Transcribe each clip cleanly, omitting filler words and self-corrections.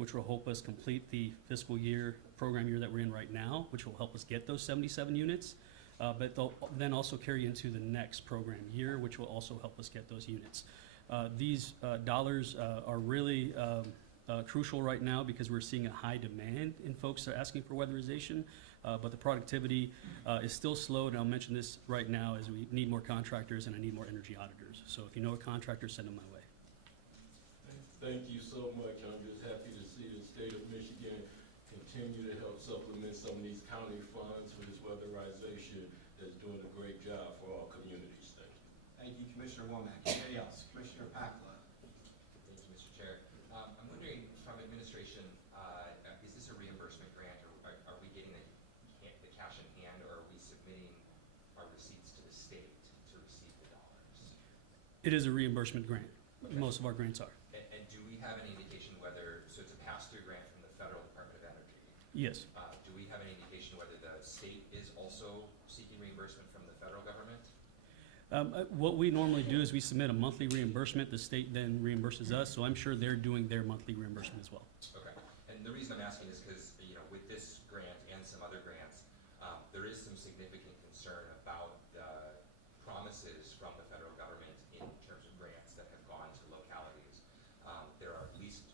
which will help us complete the fiscal year, program year that we're in right now, which will help us get those 77 units. But they'll then also carry into the next program year, which will also help us get those units. These dollars are really crucial right now because we're seeing a high demand in folks that are asking for weatherization, but the productivity is still slow, and I'll mention this right now as we need more contractors and I need more energy auditors. So if you know a contractor, send them my way. Thank you so much. I'm just happy to see the state of Michigan continue to help supplement some of these county funds for this weatherization that's doing a great job for all communities. Thank you. Thank you, Commissioner Womack. Anybody else? Commissioner Pakla. Thank you, Mr. Chair. I'm wondering from administration, is this a reimbursement grant, or are we getting the cash in hand, or are we submitting our receipts to the state to receive the dollars? It is a reimbursement grant. Okay. Most of our grants are. And do we have any indication whether, so it's a pass-through grant from the Federal Department of Energy. Yes. Do we have any indication whether the state is also seeking reimbursement from the federal government? What we normally do is we submit a monthly reimbursement. The state then reimburses us, so I'm sure they're doing their monthly reimbursement as well. Okay, and the reason I'm asking is because, you know, with this grant and some other grants, there is some significant concern about the promises from the federal government in terms of grants that have gone to localities. There are at least,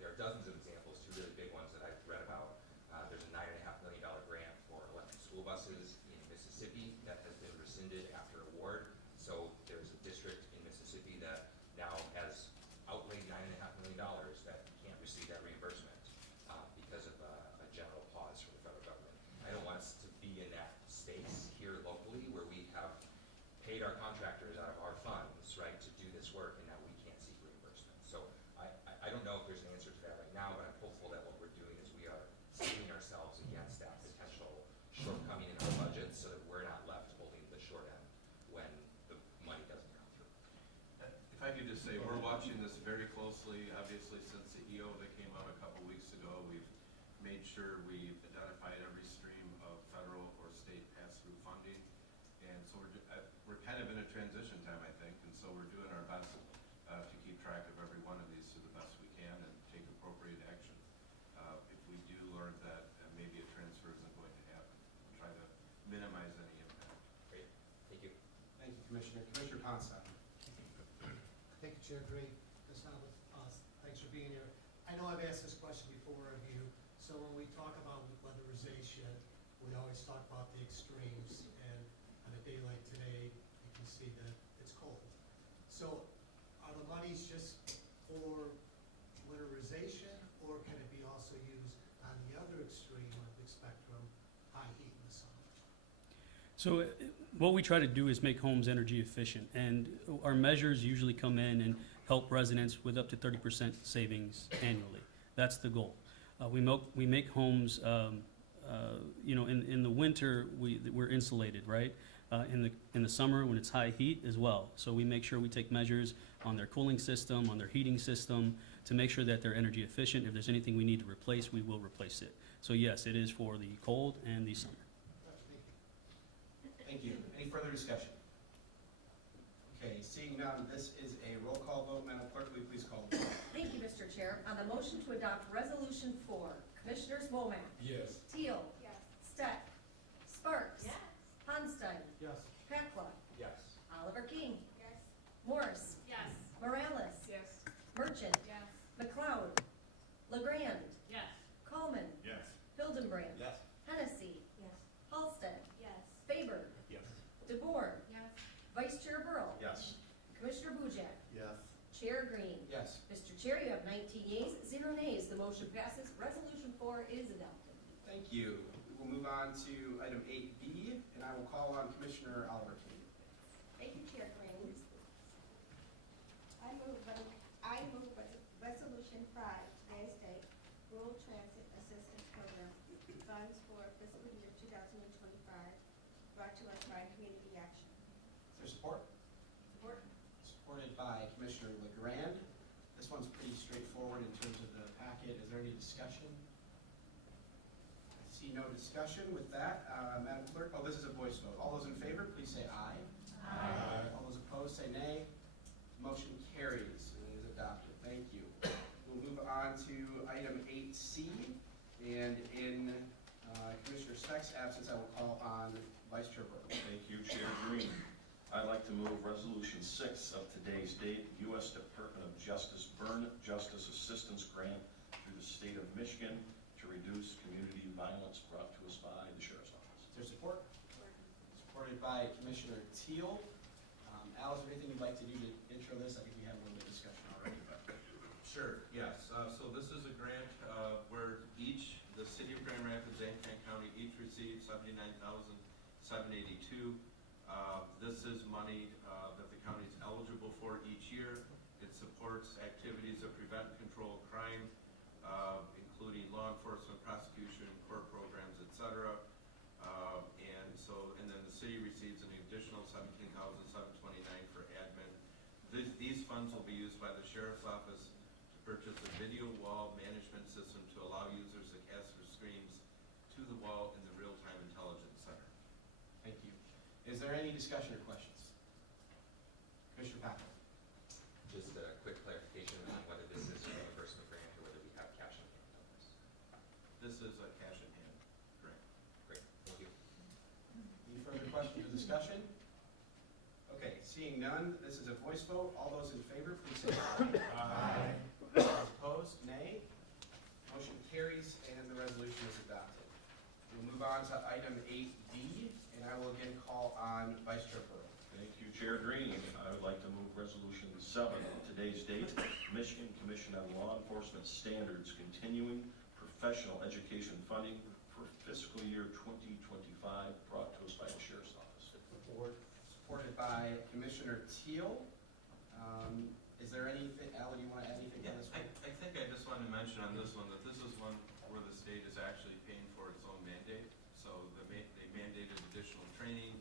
there are dozens of examples, two really big ones that I've read about. There's a $9.5 million grant for electric school buses in Mississippi that has been rescinded after award. So there's a district in Mississippi that now has outlaid $9.5 million that can't receive that reimbursement because of a general pause from the federal government. I don't want us to be in that space here locally where we have paid our contractors out of our funds, right, to do this work, and now we can't seek reimbursement. So I don't know if there's an answer to that right now, but I'm hopeful that what we're doing is we are saving ourselves against that potential shortcoming in our budget so that we're not left holding the short end when the money doesn't come through. If I could just say, we're watching this very closely. Obviously, since the EO that came out a couple weeks ago, we've made sure we've identified every stream of federal or state pass-through funding. And so we're kind of in a transition time, I think, and so we're doing our best to keep track of every one of these to the best we can and take appropriate action. If we do learn that maybe a transfer isn't going to happen, we'll try to minimize any impact. Great, thank you. Thank you, Commissioner. Commissioner Ponson. Thank you, Chair. Great. That's not with us. Thanks for being here. I know I've asked this question before of you. So when we talk about weatherization, we always talk about the extremes. And on a day like today, you can see that it's cold. So are the monies just for weatherization, or can it be also used on the other extreme of the spectrum, high heat in the summer? So what we try to do is make homes energy efficient, and our measures usually come in and help residents with up to 30% savings annually. That's the goal. We make homes, you know, in the winter we're insulated, right? In the summer when it's high heat as well. So we make sure we take measures on their cooling system, on their heating system, to make sure that they're energy efficient. If there's anything we need to replace, we will replace it. So yes, it is for the cold and the summer. Thank you. Any further discussion? Okay, seeing none, this is a roll call vote. Madam Clerk, will you please call the roll? Thank you, Mr. Chair. On the motion to adopt Resolution 4, Commissioners Womack, Yes. Teal, Yes. Steck, Sparks, Yes. Honstein, Yes. Pekla, Yes. Oliver King, Yes. Morris, Yes. Morales, Yes. Merchant, Yes. McLeod, LeGrand, Yes. Coleman, Yes. Hildenbrand, Yes. Hennessy, Yes. Halsted, Yes. Faber, Yes. DeBoer, Yes. Vice Chair Burrow, Yes. Commissioner Boojak, Yes. Chair Green. Yes. Mr. Chair, you have 19 yeas, 0 nays. The motion passes. Resolution 4 is adopted. Thank you. We will move on to item 8B, and I will call on Commissioner Oliver King. Thank you, Chair Green. I move Resolution 5, today's date, Rural Transit Assistance Program, funds for fiscal year 2025, brought to us by Community Action. Is there support? Support. Supported by Commissioner LeGrand. This one's pretty straightforward in terms of the packet. Is there any discussion? I see no discussion. With that, Madam Clerk, oh, this is a voice vote. All those in favor, please say aye. Aye. All those opposed, say nay. Motion carries and is adopted. Thank you. We'll move on to item 8C. And in Commissioner Steck's absence, I will call on Vice Chair Burrow. Thank you, Chair Green. I'd like to move Resolution 6 of today's date, U.S. Department of Justice Burn Justice Assistance Grant through the state of Michigan to reduce community violence brought to us by the Sheriff's Office. Is there support? Supported by Commissioner Teal. Al, is there anything you'd like to do to intro this? I think we had a little bit of discussion already. Sure, yes. So this is a grant where the city of Grand Rapids and Kent County each received $79,782. This is money that the county is eligible for each year. It supports activities that prevent and control crime, including law enforcement, prosecution, court programs, etc. And then the city receives an additional $17,729 for admin. These funds will be used by the Sheriff's Office to purchase a video wall management system to allow users to cast their streams to the wall in the real-time intelligence center. Thank you. Is there any discussion or questions? Commissioner Packard. Just a quick clarification on whether this is a reimbursement grant or whether we have cash in hand on this. This is a cash in hand grant. Great, thank you. Any further questions or discussion? Okay, seeing none, this is a voice vote. All those in favor, please say aye. Aye. Those opposed, nay. Motion carries and the resolution is adopted. We'll move on to item 8D, and I will again call on Vice Chair Burrow. Thank you, Chair Green. I would like to move Resolution 7 of today's date, Michigan Commission on Law Enforcement Standards continuing professional education funding for fiscal year 2025 brought to us by the Sheriff's Office. Supported by Commissioner Teal. Is there anything, Al, do you want to add anything on this one? I think I just wanted to mention on this one that this is one where the state is actually paying for its own mandate. So they mandated additional training.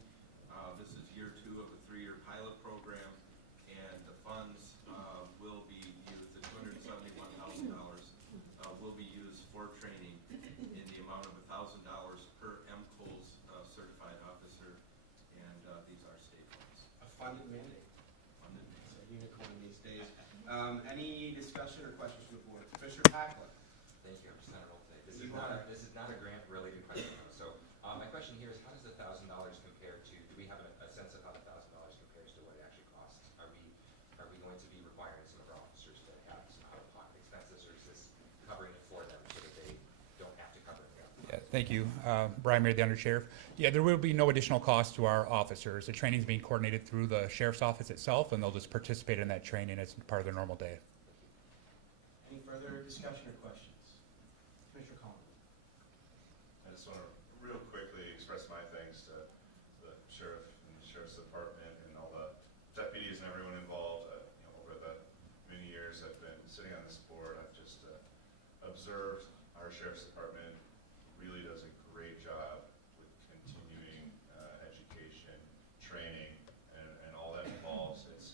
This is year 2 of a 3-year pilot program, and the funds will be used, the $271,000 will be used for training in the amount of $1,000 per MCOLS certified officer, and these are state funds. A funded mandate. Funded It's a unicorn these days. Any discussion or questions from the board? Commissioner Packard. Thank you, I'm just on a roll today. This is not a grant related question though. So, my question here is how does the $1,000 compare to, do we have a sense of how the $1,000 compares to what it actually costs? Are we going to be requiring some of our officers to have some out-of-pocket expenses, or is this covering it for them so that they don't have to cover it? Yeah, thank you. Brian Mayer, the Undersheriff. Yeah, there will be no additional cost to our officers. The training is being coordinated through the Sheriff's Office itself, and they'll just participate in that training as part of their normal day. Any further discussion or questions? Commissioner Collins. I just want to real quickly express my thanks to the sheriff and the sheriff's department and all the deputies and everyone involved. Over the many years I've been sitting on this board, I've just observed our sheriff's department really does a great job with continuing education, training, and all that involves. It's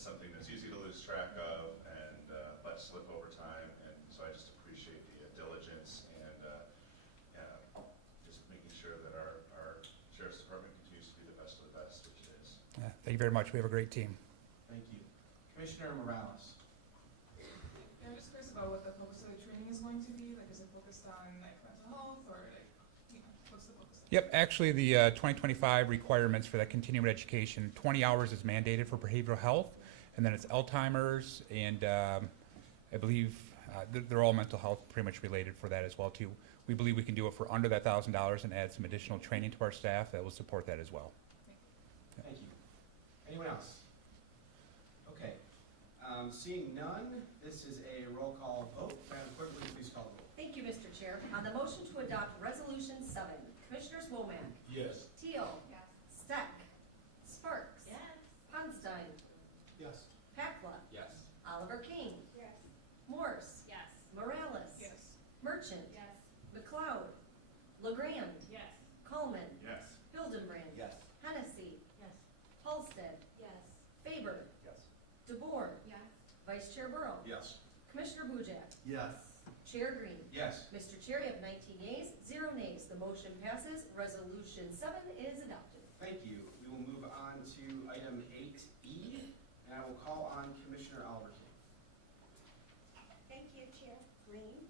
something that's easy to lose track of and let slip over time, and so I just appreciate the diligence and just making sure that our sheriff's department continues to be the best of the best, which it is. Thank you very much. We have a great team. Thank you. Commissioner Morales. Yeah, I'm just curious about what the focus of the training is going to be. Like, is it focused on like mental health, or like, what's the focus? Yep, actually the 2025 requirements for that continuing education, 20 hours is mandated for behavioral health, and then it's Alzheimer's, and I believe they're all mental health pretty much related for that as well too. We believe we can do it for under that $1,000 and add some additional training to our staff that will support that as well. Thank you. Anyone else? Okay. Seeing none, this is a roll call vote. Madam Clerk, will you please call the roll? Thank you, Mr. Chair. On the motion to adopt Resolution 7, Commissioners Womack, Yes. Teal, Yes. Steck, Sparks, Yes. Ponstein, Yes. Pakla, Yes. Oliver King, Yes. Morse, Yes. Morales, Yes. Merchant, Yes. McLeod, LeGrand, Yes. Coleman, Yes. Hildenbrand, Yes. Hennessy, Yes. Halsted, Yes. Faber, Yes. DeBoer, Yes. Vice Chair Burrow, Yes. Commissioner Boojak, Yes. Chair Green. Yes. Mr. Chair, you have 19 yeas, 0 nays. The motion passes. Resolution 7 is adopted. Thank you. We will move on to item 8E, and I will call on Commissioner Oliver King. Thank you, Chair Green.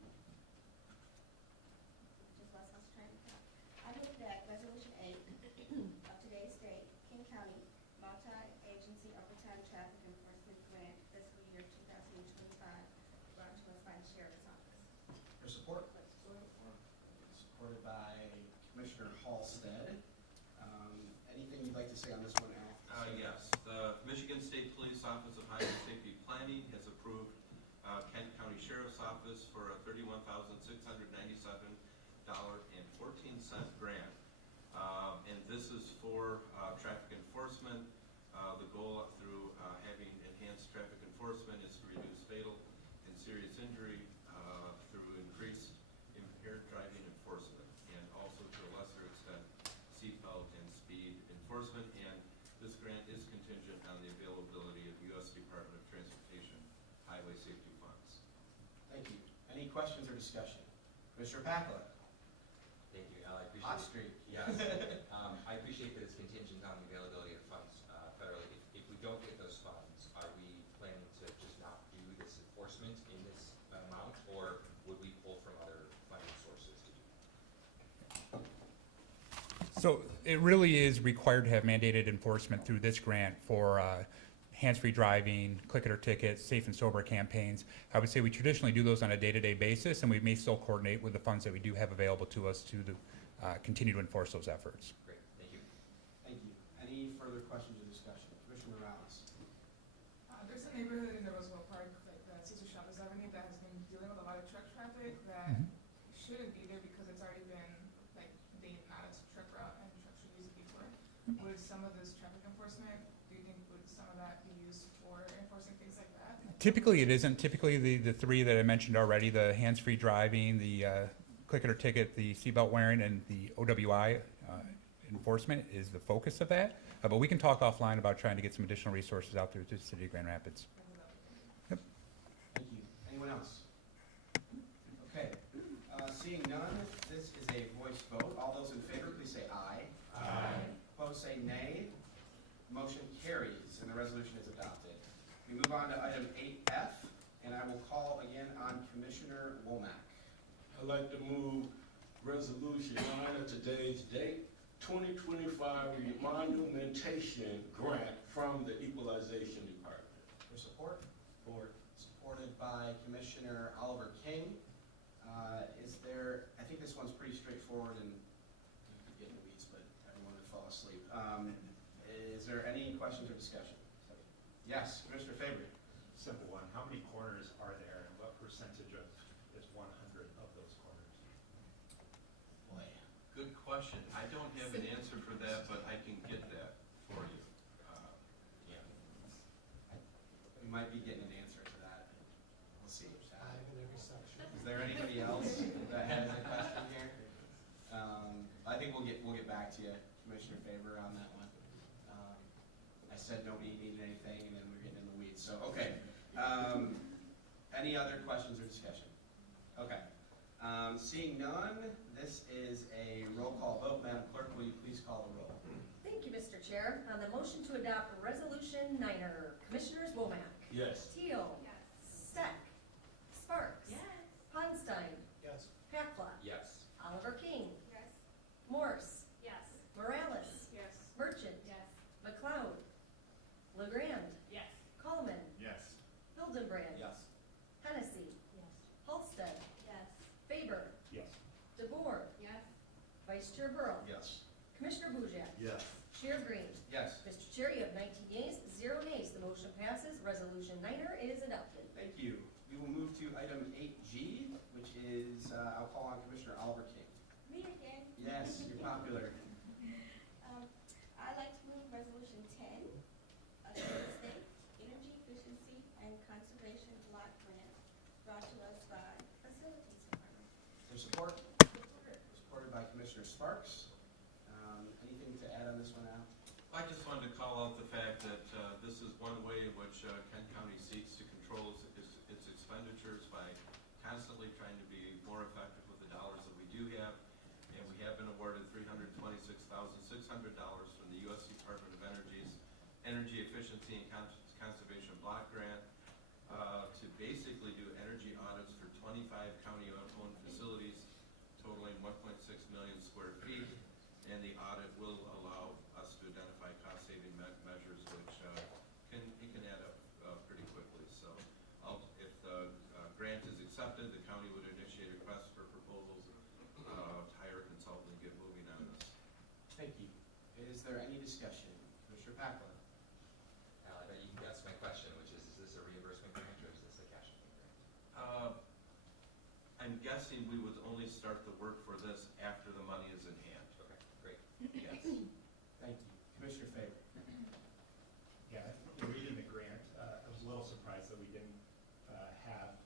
For support? Supported by Commissioner Halsted. Anything you'd like to say on this one, Al? Yes, the Michigan State Police Office of Highway Safety Planning has approved Kent County Sheriff's Office for a $31,697.14 grant. And this is for traffic enforcement. The goal through having enhanced traffic enforcement is to reduce fatal and serious injury through increased impaired driving enforcement, and also to a lesser extent seatbelt and speed enforcement. And this grant is contingent on the availability of U.S. Department of Transportation highway safety funds. Thank you. Any questions or discussion? Commissioner Pacala? Thank you, Al, I appreciate. Hot Street. Yes, I appreciate that it's contingent on the availability of funds federally. If we don't get those funds, are we planning to just not do this enforcement in this amount, or would we pull from other funding sources to do that? So it really is required to have mandated enforcement through this grant for hands-free driving, click it or ticket, safe and sober campaigns. I would say we traditionally do those on a day-to-day basis, and we may still coordinate with the funds that we do have available to us to continue to enforce those efforts. Great, thank you. Thank you. Any further questions or discussion? Commissioner Morales? There's a neighborhood in the Roosevelt Park, like Cesar Chavez Avenue, that has been dealing with a lot of truck traffic that shouldn't be there because it's already been, like, they not a truck route and trucks should use it before. Would some of this traffic enforcement, do you think would some of that be used for enforcing things like that? Typically, it isn't. Typically, the three that I mentioned already, the hands-free driving, the click it or ticket, the seatbelt wearing, and the OWI enforcement is the focus of that. But we can talk offline about trying to get some additional resources out there to the city of Grand Rapids. Thank you. Anyone else? Okay. Seeing none, this is a voice vote. All those in favor, please say aye. Aye. Opposed, say nay. Motion carries, and the resolution is adopted. We move on to item 8F, and I will call again on Commissioner Womack. I'd like to move resolution 9 of today's date, 2025 Monumentation Grant from the Equalization Department. For support? Supported by Commissioner Oliver King. Is there, I think this one's pretty straightforward, and you could get in the weeds, but everyone would fall asleep. Is there any questions or discussion? Yes, Commissioner Fabry. Simple one. How many corners are there, and what percentage of is 100 of those corners? Boy. Good question. I don't have an answer for that, but I can get that for you. We might be getting an answer to that. We'll see. 5 in every section. Is there anybody else that has a question here? I think we'll get back to you, Commissioner Faber, on that one. I said nobody needed anything, and then we're getting in the weeds. So, okay. Any other questions or discussion? Okay. Seeing none, this is a roll call vote. Madam Clerk, will you please call the roll? Thank you, Mr. Chair. On the motion to adopt Resolution 9er, Commissioners Womack, Yes. Teal, Steck, Sparks, Ponstein, Yes. Pacla, Yes. Oliver King, Yes. Morse, Yes. Morales, Yes. Merchant, Yes. McLeod, LeGrand, Yes. Coleman, Yes. Hildenbrand, Yes. Hennessy, Yes. Halsted, Yes. Faber, Yes. DeBoer, Yes. Vice Chair Burrow, Yes. Commissioner Boojak, Yes. Chair Green. Yes. Mr. Chair, you have 19 yeas, 0 nays. The motion passes. Resolution 9er is adopted. Thank you. We will move to item 8G, which is, I'll call on Commissioner Oliver King. Me again. Yes, you're popular. I'd like to move resolution 10, a state energy efficiency and conservation block grant brought to us by Facilities Department. For support? Supported by Commissioner Sparks. Anything to add on this one, Al? I just wanted to call out the fact that this is one way in which Kent County seeks to control its expenditures by constantly trying to be more effective with the dollars that we do have. And we have been awarded $326,600 from the U.S. Department of Energy's Energy Efficiency and Conservation Block Grant to basically do energy audits for 25 county-owned facilities totaling 1.6 million square feet. And the audit will allow us to identify cost-saving measures, which can add up pretty quickly. So if the grant is accepted, the county would initiate a request Thank you. Is there any discussion? Commissioner Pacla? Al, I bet you can guess my question, which is this a reimbursement grant or is this a cash pay grant? I'm guessing we would only start the work for this after the money is in hand. Okay, great. Yes. Thank you. Commissioner Faber? Yeah, in reading the grant, I was a little surprised that we didn't have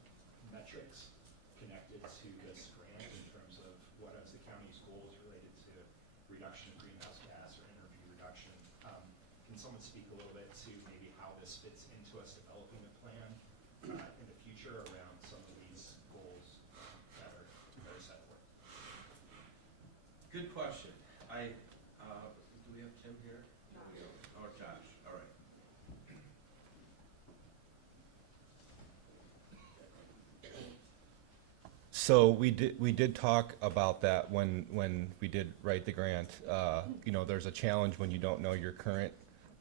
metrics connected to this grant in terms of what is the county's goals related to reduction of greenhouse gas or energy reduction. Can someone speak a little bit to maybe how this fits into us developing a plan in the future around some of these goals that are set forth? Good question. Do we have Tim here? No. Oh, Josh, all right. So we did talk about that when we did write the grant. You know, there's a challenge when you don't know your current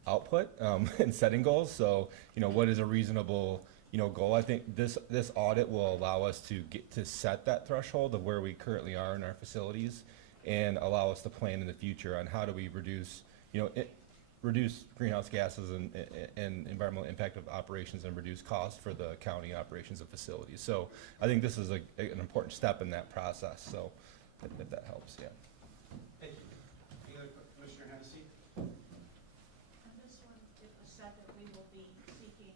output and setting goals. So, you know, what is a reasonable, you know, goal? I think this audit will allow us to get to set that threshold of where we currently are in our facilities and allow us to plan in the future on how do we reduce, you know, reduce greenhouse gases and environmental impact of operations and reduce costs for the county operations of facilities. So I think this is an important step in that process. So if that helps, yeah. Thank you. Any other, Commissioner Hennessy? And this one, it was said that we will be seeking,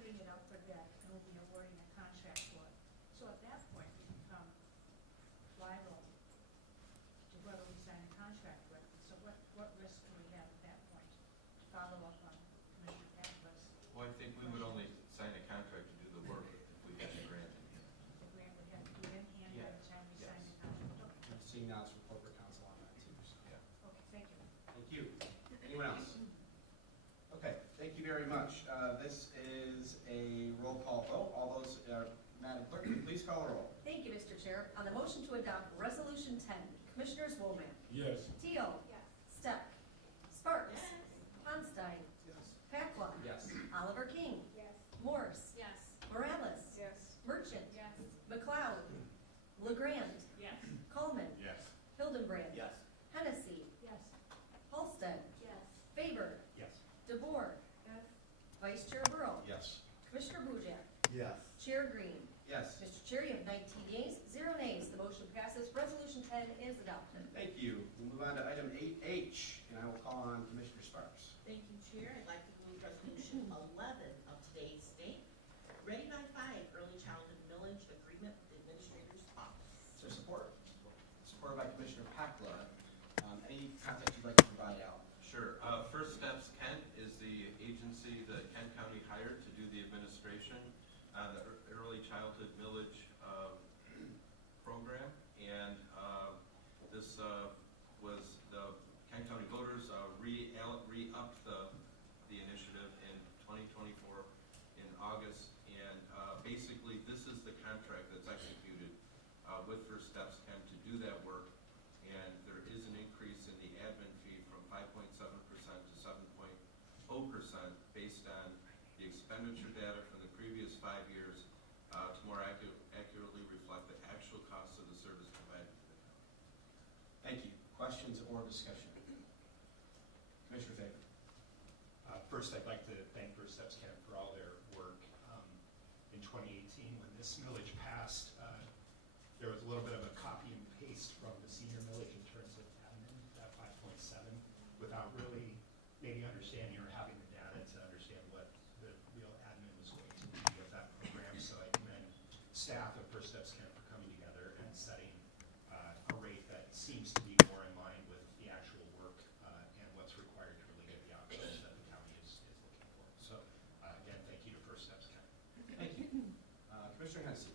putting it up for bid, and we'll be awarding a contract for it. So at that point, we become liable to whether we sign a contract with it. So what risk do we have at that point? Follow up on Commissioner Pacla's, Well, I think we would only sign a contract to do the work if we had the grant in hand. the grant would have to be in hand by the time we sign the contract. I'm seeing nods from corporate counsel on that too. So. Okay, thank you. Thank you. Anyone else? Okay, thank you very much. This is a roll call vote. All those, Madam Clerk, please call the roll. Thank you, Mr. Chair. On the motion to adopt Resolution 10, Commissioners Womack, Yes. Teal, Yes. Steck, Sparks, Yes. Ponstein, Yes. Pacla, Yes. Oliver King, Yes. Morse, Yes. Morales, Yes. Merchant, Yes. McLeod, LeGrand, Yes. Coleman, Yes. Hildenbrand, Yes. Hennessy, Yes. Halsted, Yes. Faber, Yes. DeBoer, Yes. Vice Chair Burrow, Yes. Commissioner Boojak, Yes. Chair Green. Yes. Mr. Chair, you have 19 yeas, 0 nays. The motion passes. Resolution 10 is adopted. Thank you. We'll move on to item 8H, and I will call on Commissioner Sparks. Thank you, Chair. I'd like to move resolution 11 of today's date. Ready by 5, early childhood millage agreement with the administrator's office. Is there support? Supported by Commissioner Pacla. Any context you'd like to provide, Al? Sure. First Steps Kent is the agency that Kent County hired to do the administration on the early childhood millage program. And this was the Kent County voters re-upped the initiative in 2024 in August. And basically, this is the contract that's executed with First Steps Kent to do that work. And there is an increase in the admin fee from 5.7% to 7.0% based on the expenditure data from the previous 5 years to more accurately reflect the actual costs of the service provided to the county. Thank you. Questions or discussion? Commissioner Faber. First, I'd like to thank First Steps Kent for all their work. In 2018, when this millage passed, there was a little bit of a copy and paste from the senior millage in terms of admin, that 5.7, without really maybe understanding or having the data to understand what the real admin was going to be of that program. So I commend staff at First Steps Kent for coming together and setting a rate that seems to be more in line with the actual work and what's required to really get the outcomes that the county is looking for. So again, thank you to First Steps Kent. Thank you. Commissioner Hennessy.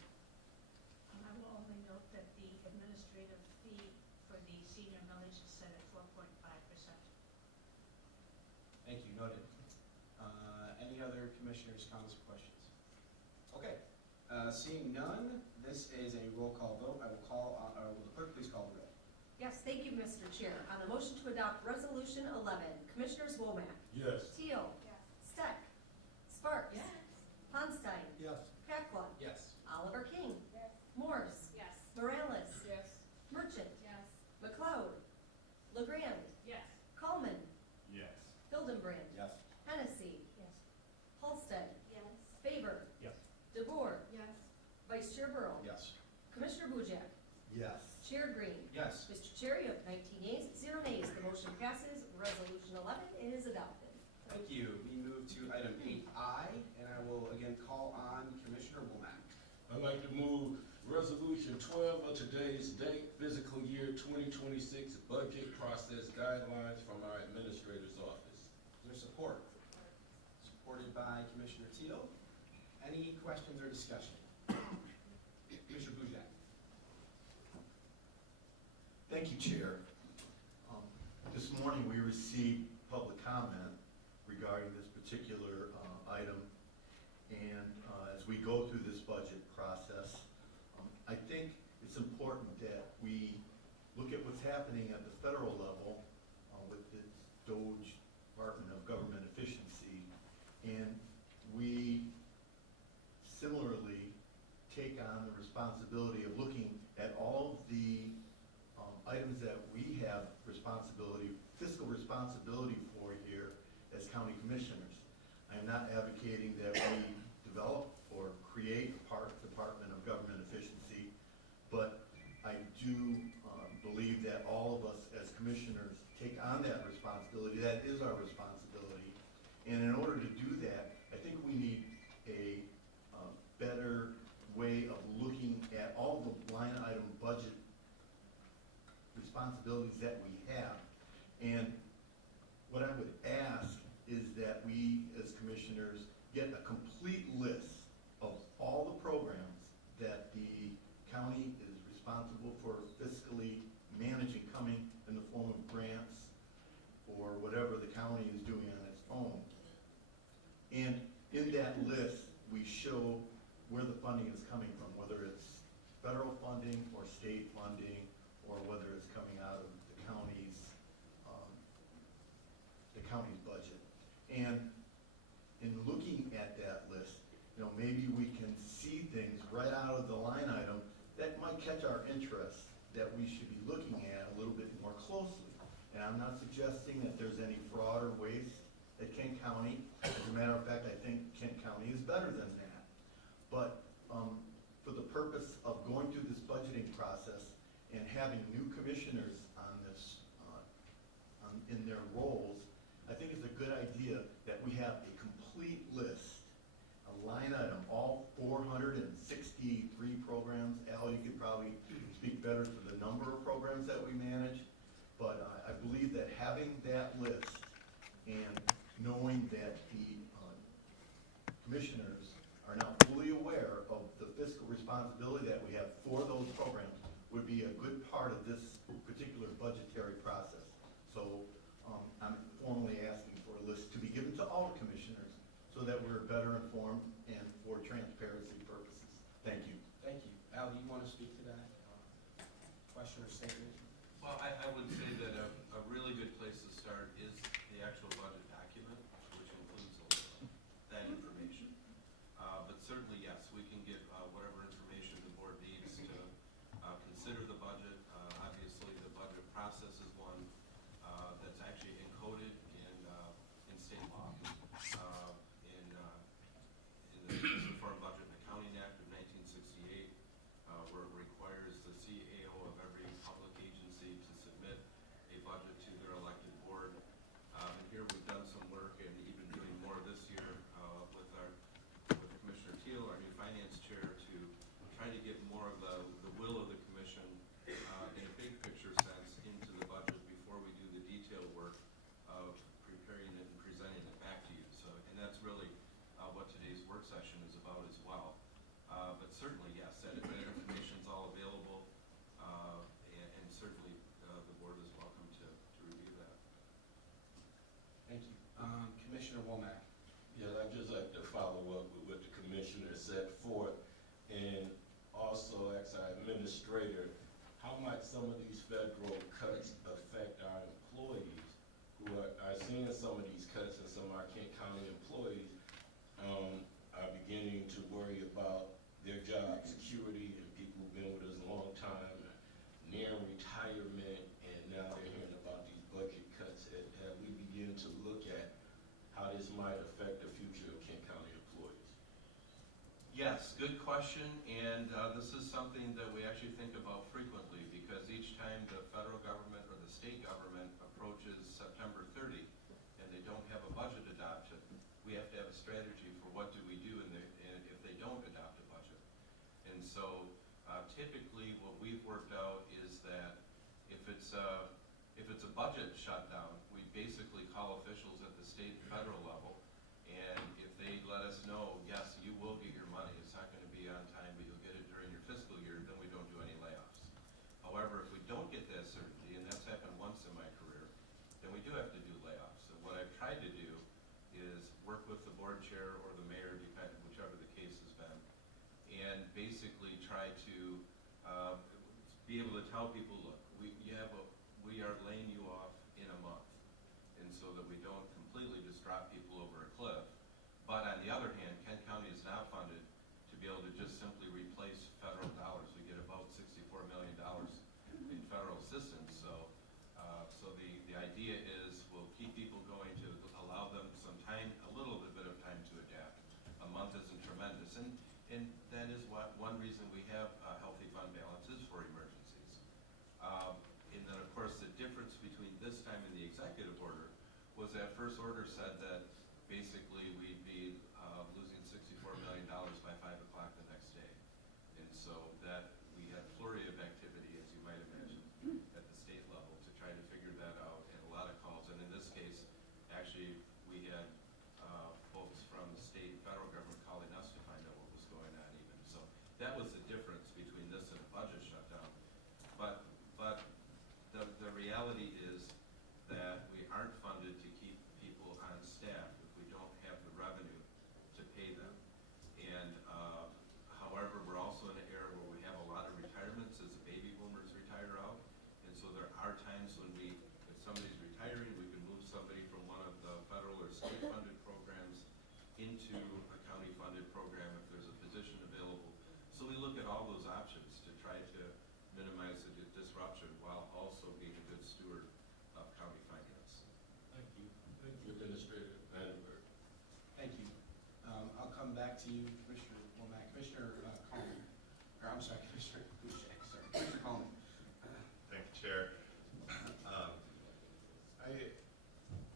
I will only note that the administrative fee for the senior millage is set at 4.5%. Thank you. Noted. Any other commissioners' comments or questions? Okay. Seeing none, this is a roll call vote. I will call on, will the clerk please call the roll? Yes, thank you, Mr. Chair. On the motion to adopt Resolution 11, Commissioners Womack, Yes. Teal, Yes. Steck, Sparks, Yes. Ponstein, Yes. Pacla, Yes. Oliver King, Yes. Morse, Yes. Morales, Yes. Merchant, Yes. McLeod, LeGrand, Yes. Chair Green. Yes. Mr. Chair, you have 19 yeas, 0 nays. The motion passes. Resolution 11 is adopted. Thank you. We move to item 8I, and I will again call on Commissioner Womack. I'd like to move Resolution 12 of today's date, fiscal year 2026 budget process guidelines from our Administrator's Office. Is there support? Supported by Commissioner Teal. Any questions or discussion? Commissioner Boujak. Thank you, Chair. This morning, we received public comment regarding this particular item. And as we go through this budget process, I think it's important that we look at what's happening at the federal level with the DOGE, Department of Government Efficiency. And we similarly take on the responsibility of looking at all of the items that we have responsibility, fiscal responsibility for here as county commissioners. I am not advocating that we develop or create a Department of Government Efficiency, but I do believe that all of us as commissioners take on that responsibility. That is our responsibility. And in order to do that, I think we need a better way of looking at all the line item budget responsibilities that we have. And what I would ask is that we as commissioners get a complete list of all the programs that the county is responsible for fiscally managing, coming in the form of grants or whatever the county is doing on its own. And in that list, we show where the funding is coming from, whether it's federal funding or state funding, or whether it's coming out of the county's budget. And in looking at that list, maybe we can see things right out of the line item that might catch our interest, that we should be looking at a little bit more closely. And I'm not suggesting that there's any fraud or waste at Kent County. As a matter of fact, I think Kent County is better than that. But for the purpose of going through this budgeting process and having new commissioners on this, in their roles, I think it's a good idea that we have a complete list, a line item, all 463 programs. Al, you could probably speak better to the number of programs that we manage, but I believe that having that list and knowing that the commissioners are now fully aware of the fiscal responsibility that we have for those programs would be a good part of this particular budgetary process. So I'm formally asking for a list to be given to all the commissioners so that we're better informed and for transparency purposes. Thank you. Thank you. Al, do you want to speak to that question or statement? Well, I would say that a really good place to start is the actual budget document, which includes that information. But certainly, yes, we can get whatever information the board needs to consider the budget. Obviously, the budget process is one that's actually encoded in state law, in the Uniform Budget and Accounting Act of 1968, where it requires the CAO of every public agency to submit a budget to their elected board. And here we've done some work and even doing more this year with Commissioner Teal, our new finance chair, to try to get more of the will of the commission in a big picture sense into the budget before we do the detailed work of preparing it and presenting it back to you. So, and that's really what today's work session is about as well. But certainly, yes, that information's all available, and certainly the board is welcome to review that. Thank you. Commissioner Womack. Yeah, I'd just like to follow up with what the commissioner set forth, and also ask our administrator, how might some of these federal cuts affect our employees who are seeing some of these cuts, and some of our Kent County employees are beginning to worry about their job security, and people who've been with us a long time, near retirement, and now they're hearing about these budget cuts. Have we begin to look at how this might affect the future of Kent County employees? Yes, Good question, and this is something that we actually think about frequently, because each time the federal government or the state government approaches September 30 and they don't have a budget adopted, we have to have a strategy for what do we do if they don't adopt a budget. And so typically what we've worked out is that if it's a budget shutdown, we basically call officials at the state and federal level, and if they let us know, yes, you will get your money, it's not going to be on time, but you'll get it during your fiscal year, then we don't do any layoffs. However, if we don't get that certainty, and that's happened once in my career, then we do have to do layoffs. So what I've tried to do is work with the board chair or the mayor, whichever the case has been, and basically try to be able to tell people, look, we are laying you off in a month, and so that we don't completely just drop people over a cliff. But on the other hand, Kent County is now funded to be able to just simply replace federal dollars. We get about $64 million in federal assistance, so the idea is we'll keep people going to allow them some time, a little bit of time to adapt. A month isn't tremendous, and that is one reason we have healthy fund balances for emergencies. And then, of course, the difference between this time and the executive order was that first order said that basically we'd be losing $64 million by 5 o'clock the next day. And so that we had a flurry of activity, as you might imagine, at the state level to try to figure that out, and a lot of calls. And in this case, actually, we had folks from the state and federal government calling us to find out what was going on even. So that was the difference between this and a budget shutdown. But the reality is that we aren't funded to keep people on staff if we don't have the revenue to pay them. And however, we're also in an era where we have a lot of retirements as the baby boomers retire out. And so there are times when if somebody's retiring, we can move somebody from one of the federal or state funded programs into a county funded program if there's a position available. So we look at all those options to try to minimize the disruption while also being a good steward of county finance. Thank you. Thank you, Administrator Vandenberg. Thank you. I'll come back to you, Commissioner Womack. Commissioner Coleman, or I'm sorry, Commissioner Boucher, sorry. Commissioner Coleman. Thank you, Chair.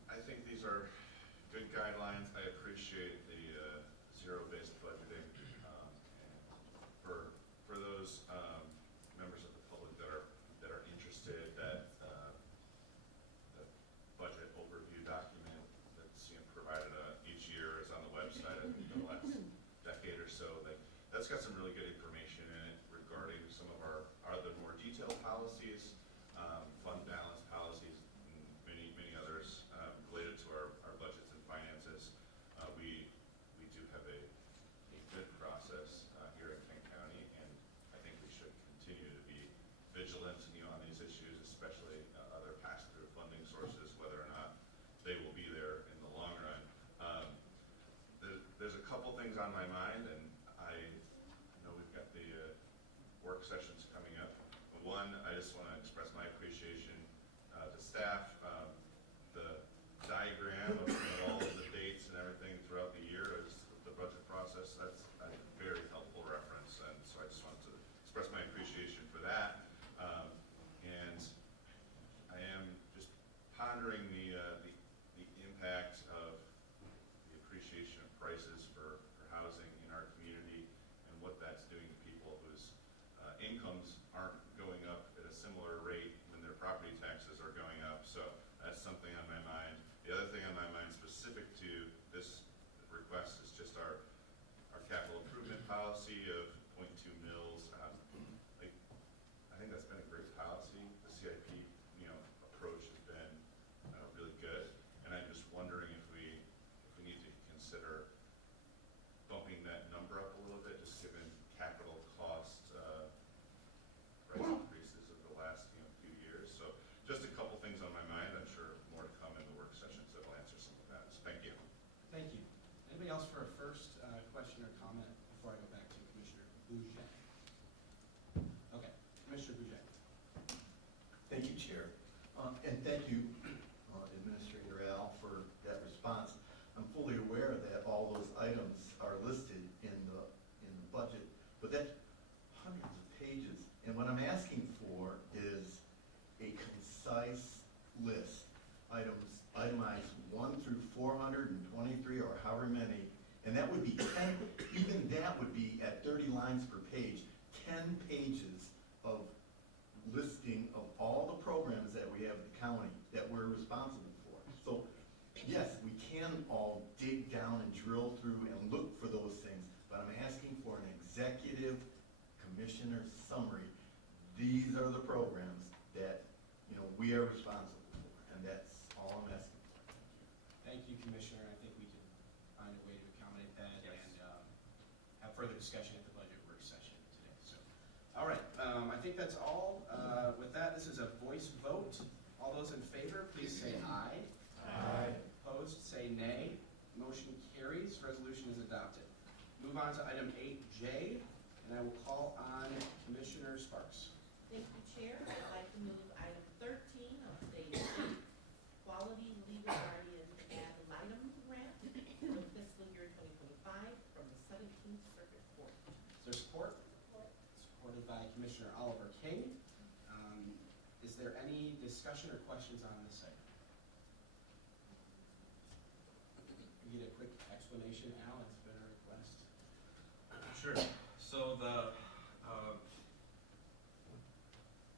I think these are good guidelines. I appreciate the zero-based budgeting. And for those members of the public that are interested, that the budget overview document that's provided each year is on the website. I think the last decade or so, that's got some really good information in it regarding some of our other more detailed policies, fund balance policies, and many others related to our budgets and finances. We do have a good process here in Kent County, and I think we should continue to be vigilant on these issues, especially other pass-through funding sources, whether or not they will be there in the long run. There's a couple things on my mind, and I know we've got the work sessions coming up. One, I just want to express my appreciation to staff. The diagram of all of the dates and everything throughout the year is the budget process. That's a very helpful reference, and so I just wanted to express my appreciation for that. And I am just pondering the impact of the appreciation of prices for housing in our community and what that's doing to people whose incomes aren't going up at a similar rate when their property taxes are going up. So that's something on my mind. The other thing on my mind specific to this request is just our capital improvement policy of 0.2 mils. I think that's been a great policy. The CIP approach has been really good, and I'm just wondering if we need to consider bumping that number up a little bit, just given capital cost price increases of the last few years. So just a couple things on my mind. I'm sure more to come in the work sessions that will answer some of that. So thank you. Thank you. Anybody else for a first question or comment before I go back to Commissioner Boucher? Okay, Commissioner Boucher. Thank you, Chair. And thank you, Administrator Al, for that response. I'm fully aware that all those items are listed in the budget what I'm asking for is a concise list, itemized 1 through 423 or however many, and that would be 10, even that would be at 30 lines per page, 10 pages of listing of all the programs that we have at the county that we're responsible for. So, yes, we can all dig down and drill through and look for those things, but I'm asking for an executive commissioner summary. These are the programs that, we are responsible for, and that's all I'm asking for. Thank you, Commissioner. I think we can find a way to accommodate that Yes. and have further discussion at the budget work session today. So, all right, I think that's all. With that, this is a voice vote. All those in favor, please say aye. Aye. Opposed, say nay. Motion carries. Resolution is adopted. Move on to item 8J, and I will call on Commissioner Sparks. Thank you, Chair. I'd like to move item 13 of today's date, Quality Legal Guardian ad litem grant for the fiscal year 2025 from the 17th Circuit Court. Is there support? Supported by Commissioner Oliver King. Is there any discussion or questions on this item? We get a quick explanation, Al, it's been a request. Sure. So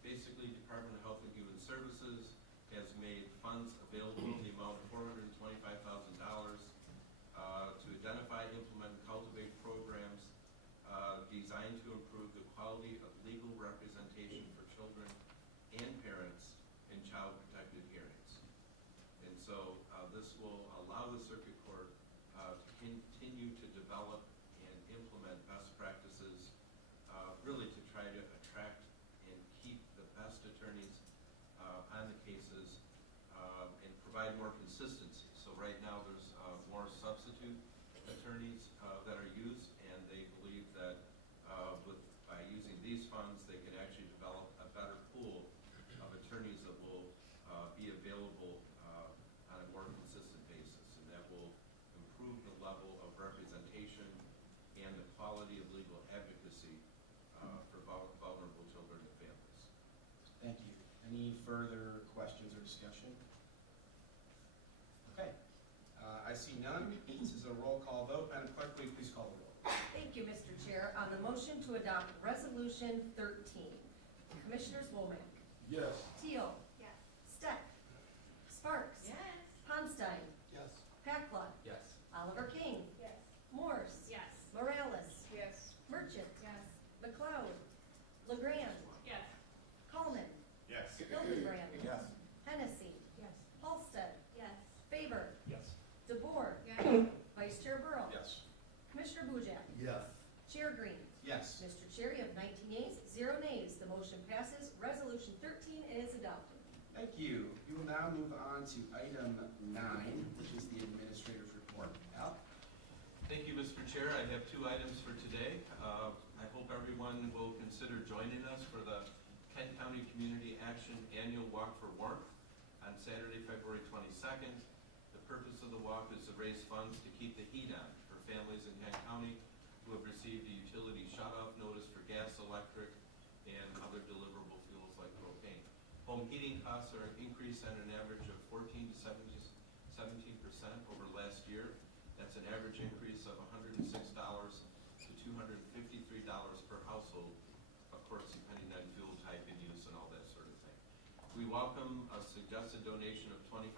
basically Department of Health and Human Services has made funds available in the amount of $425,000 to identify, implement, and cultivate programs designed to improve the quality of legal representation for children and parents in child protected hearings. And so this will allow the Circuit Court to continue to develop and implement best practices, really to try to attract and keep the best attorneys on the cases and provide more consistency. So right now there's more substitute attorneys that are used, and they believe that by using these funds, they can actually develop a better pool of attorneys that will be available on a more consistent basis, and that will improve the level of representation and the quality of legal advocacy for vulnerable children and families. Thank you. Any further questions or discussion? Okay. I see none. This is a roll call vote. Madam Clerk, will you please call the roll? Thank you, Mr. Chair. On the motion to adopt Resolution 13, Commissioners Womack, Yes. Teal, Yes. Steck, Sparks, Yes. Ponstein, Yes. Pacla, Yes. Oliver King, Yes. Morse, Yes. Morales, Yes. Merchant, Yes. McLeod, LeGrand, Yes. Coleman, Yes. Hildebrand, Yes. Hennessy, Yes. Halsted, Yes. Faber, Yes. DeBoer, Yes. Vice Chair Burrow, Yes. Commissioner Boojak, Yes. Chair Green. Yes. Mr. Chair, you have 19 yeas, 0 nays. The motion passes. Resolution 13 is adopted. Thank you. We will now move on to item 9, which is the Administrator's Report. Al? Thank you, Mr. Chair. I have 2 items for today. I hope everyone will consider joining us for the Kent County Community Action Annual Walk for Warmth on Saturday, February 22nd. The purpose of the walk is to raise funds to keep the heat on for families in Kent County who have received a utility shut-off notice for gas, electric, and other deliverable fuels like propane. Home heating costs are increased at an average of 14 to 17% over last year. That's an average increase of $106 to $253 per household, of course, depending on fuel type and use and all that sort of thing. We welcome a suggested donation of $25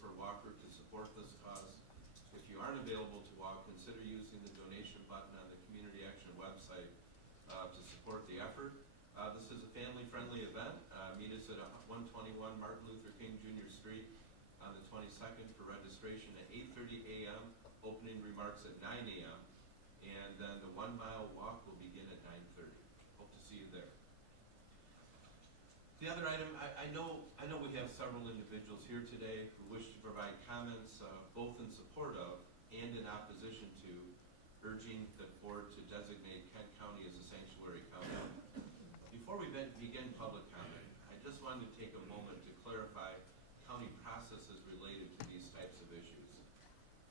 per walker to support this cause. If you aren't available to walk, consider using the donation button on the Community Action website to support the effort. This is a family-friendly event. Meet us at 121 Martin Luther King Jr. Street on the 22nd for registration at 8:30 a.m., opening remarks at 9 a.m., and then the 1 mile walk will begin at 9:30. Hope to see you there. The other item, I know we have several individuals here today who wish to provide comments both in support of and in opposition to urging the board to designate Kent County as a sanctuary county. Before we begin public comment, I just wanted to take a moment to clarify county processes related to these types of issues.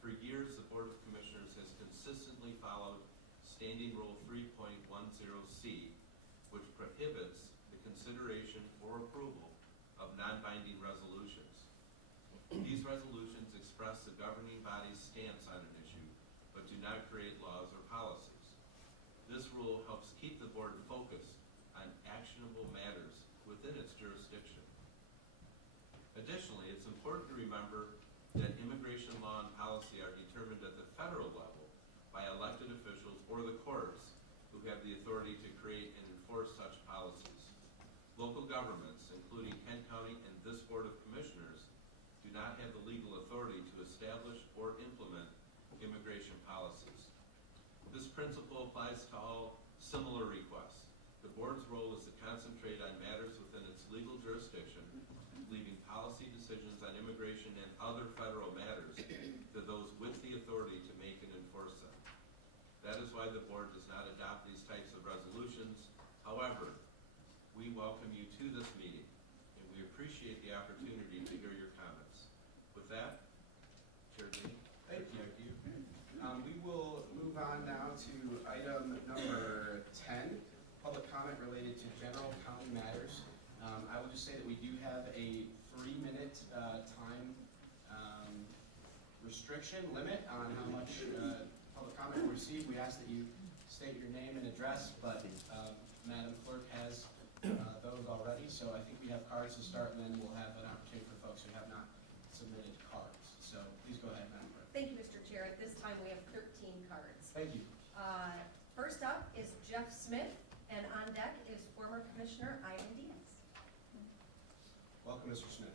For years, the Board of Commissioners has consistently followed Standing Rule 3.10C, which prohibits prohibits the consideration or approval of non-binding resolutions. These resolutions express the governing body's stance on an issue, but do not create laws or policies. This rule helps keep the board focused on actionable matters within its jurisdiction. Additionally, it's important to remember that immigration law and policy are determined at the federal level by elected officials or the courts who have the authority to create and enforce such policies. Local governments, including Kent County and this Board of Commissioners, do not have the legal authority to establish or implement immigration policies. This principle applies to all similar requests. The board's role is to concentrate on matters within its legal jurisdiction, leaving policy decisions on immigration and other federal matters to those with the authority to make and enforce them. That is why the board does not adopt these types of resolutions. However, we welcome you to this meeting, and we appreciate the opportunity to hear your comments. With that, Chair Dean. Thank you. We will move on now to item number 10, public comment related to general county matters. I will just say that we do have a 3-minute time restriction limit on how much public comment we receive. We ask that you state your name and address, but Madam Clerk has those already, so I think we have cards to start, and then we'll have an opportunity for folks who have not submitted cards. So please go ahead, Madam Clerk. Thank you, Mr. Chair. At this time, we have 13 cards. Thank you. First up is Jeff Smith, and on deck is former Commissioner Ivan Diaz. Welcome, Mr. Smith.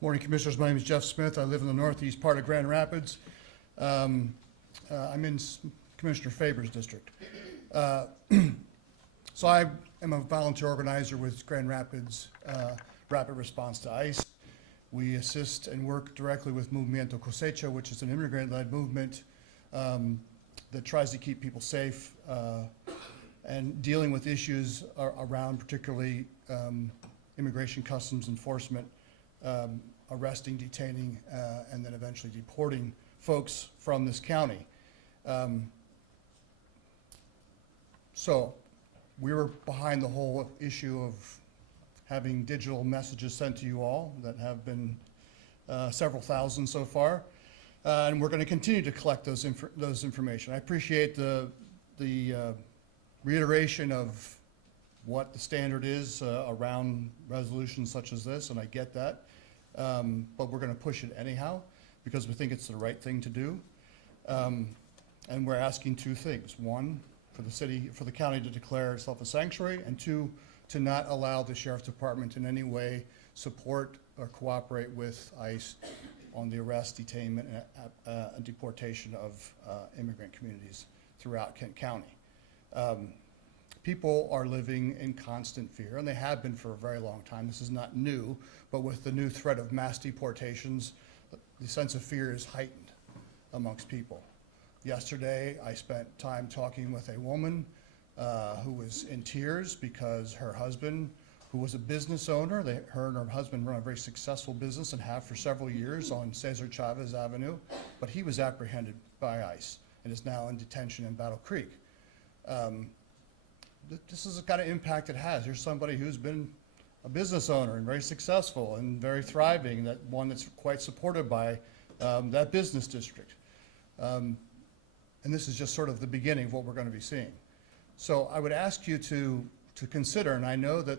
Morning, Commissioners. My name is Jeff Smith. I live in the northeast part of Grand Rapids. I'm in Commissioner Faber's district. So I am a volunteer organizer with Grand Rapids Rapid Response to ICE. We assist and work directly with Monumentation, which is an immigrant-led movement that tries to keep people safe and dealing with issues around particularly immigration customs enforcement, arresting, detaining, and then eventually deporting folks from this county. So we were behind the whole issue of having digital messages sent to you all that have been several thousand so far. And we're going to continue to collect those information. I appreciate the reiteration of what the standard is around resolutions such as this, and I get that. But we're going to push it anyhow because we think it's the right thing to do. And we're asking two things. One, for the county to declare itself a sanctuary, and two, to not allow the Sheriff's Department in any way support or cooperate with ICE on the arrest, detainment, and deportation of immigrant communities throughout Kent County. People are living in constant fear, and they have been for a very long time. This is not new, but with the new threat of mass deportations, the sense of fear is heightened amongst people. Yesterday, I spent time talking with a woman who was in tears because her husband, who was a business owner, her and her husband run a very successful business and have for several years on Cesar Chavez Avenue, but he was apprehended by ICE and is now in detention in Battle Creek. This is the kind of impact it has. Here's somebody who's been a business owner and very successful and very thriving, that one that's quite supported by that business district. And this is just sort of the beginning of what we're going to be seeing. So I would ask you to consider, and I know that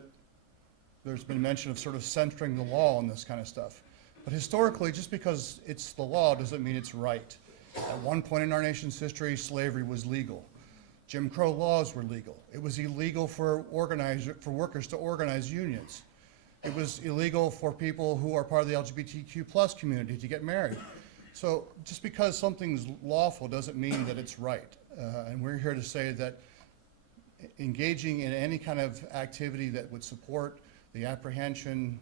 there's been mention of sort of centering the law on this kind of stuff, but historically, just because it's the law doesn't mean it's right. At one point in our nation's history, slavery was legal. Jim Crow laws were legal. It was illegal for workers to organize unions. It was illegal for people who are part of the LGBTQ+ community to get married. So just because something's lawful doesn't mean that it's right. And we're here to say that engaging in any kind of activity that would support the apprehension,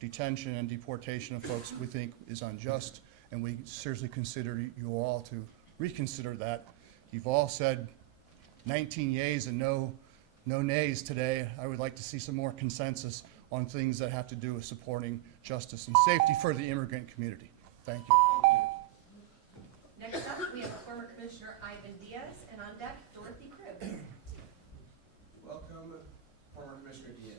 detention, and deportation of folks we think is unjust, and we seriously consider you all to reconsider that. You've all said 19 yeas and no nays today. I would like to see some more consensus on things that have to do with supporting justice and safety for the immigrant community. Thank you. Next up, we have former Commissioner Ivan And on deck, Dorothy Cribbs. Welcome, former Commissioner Diaz.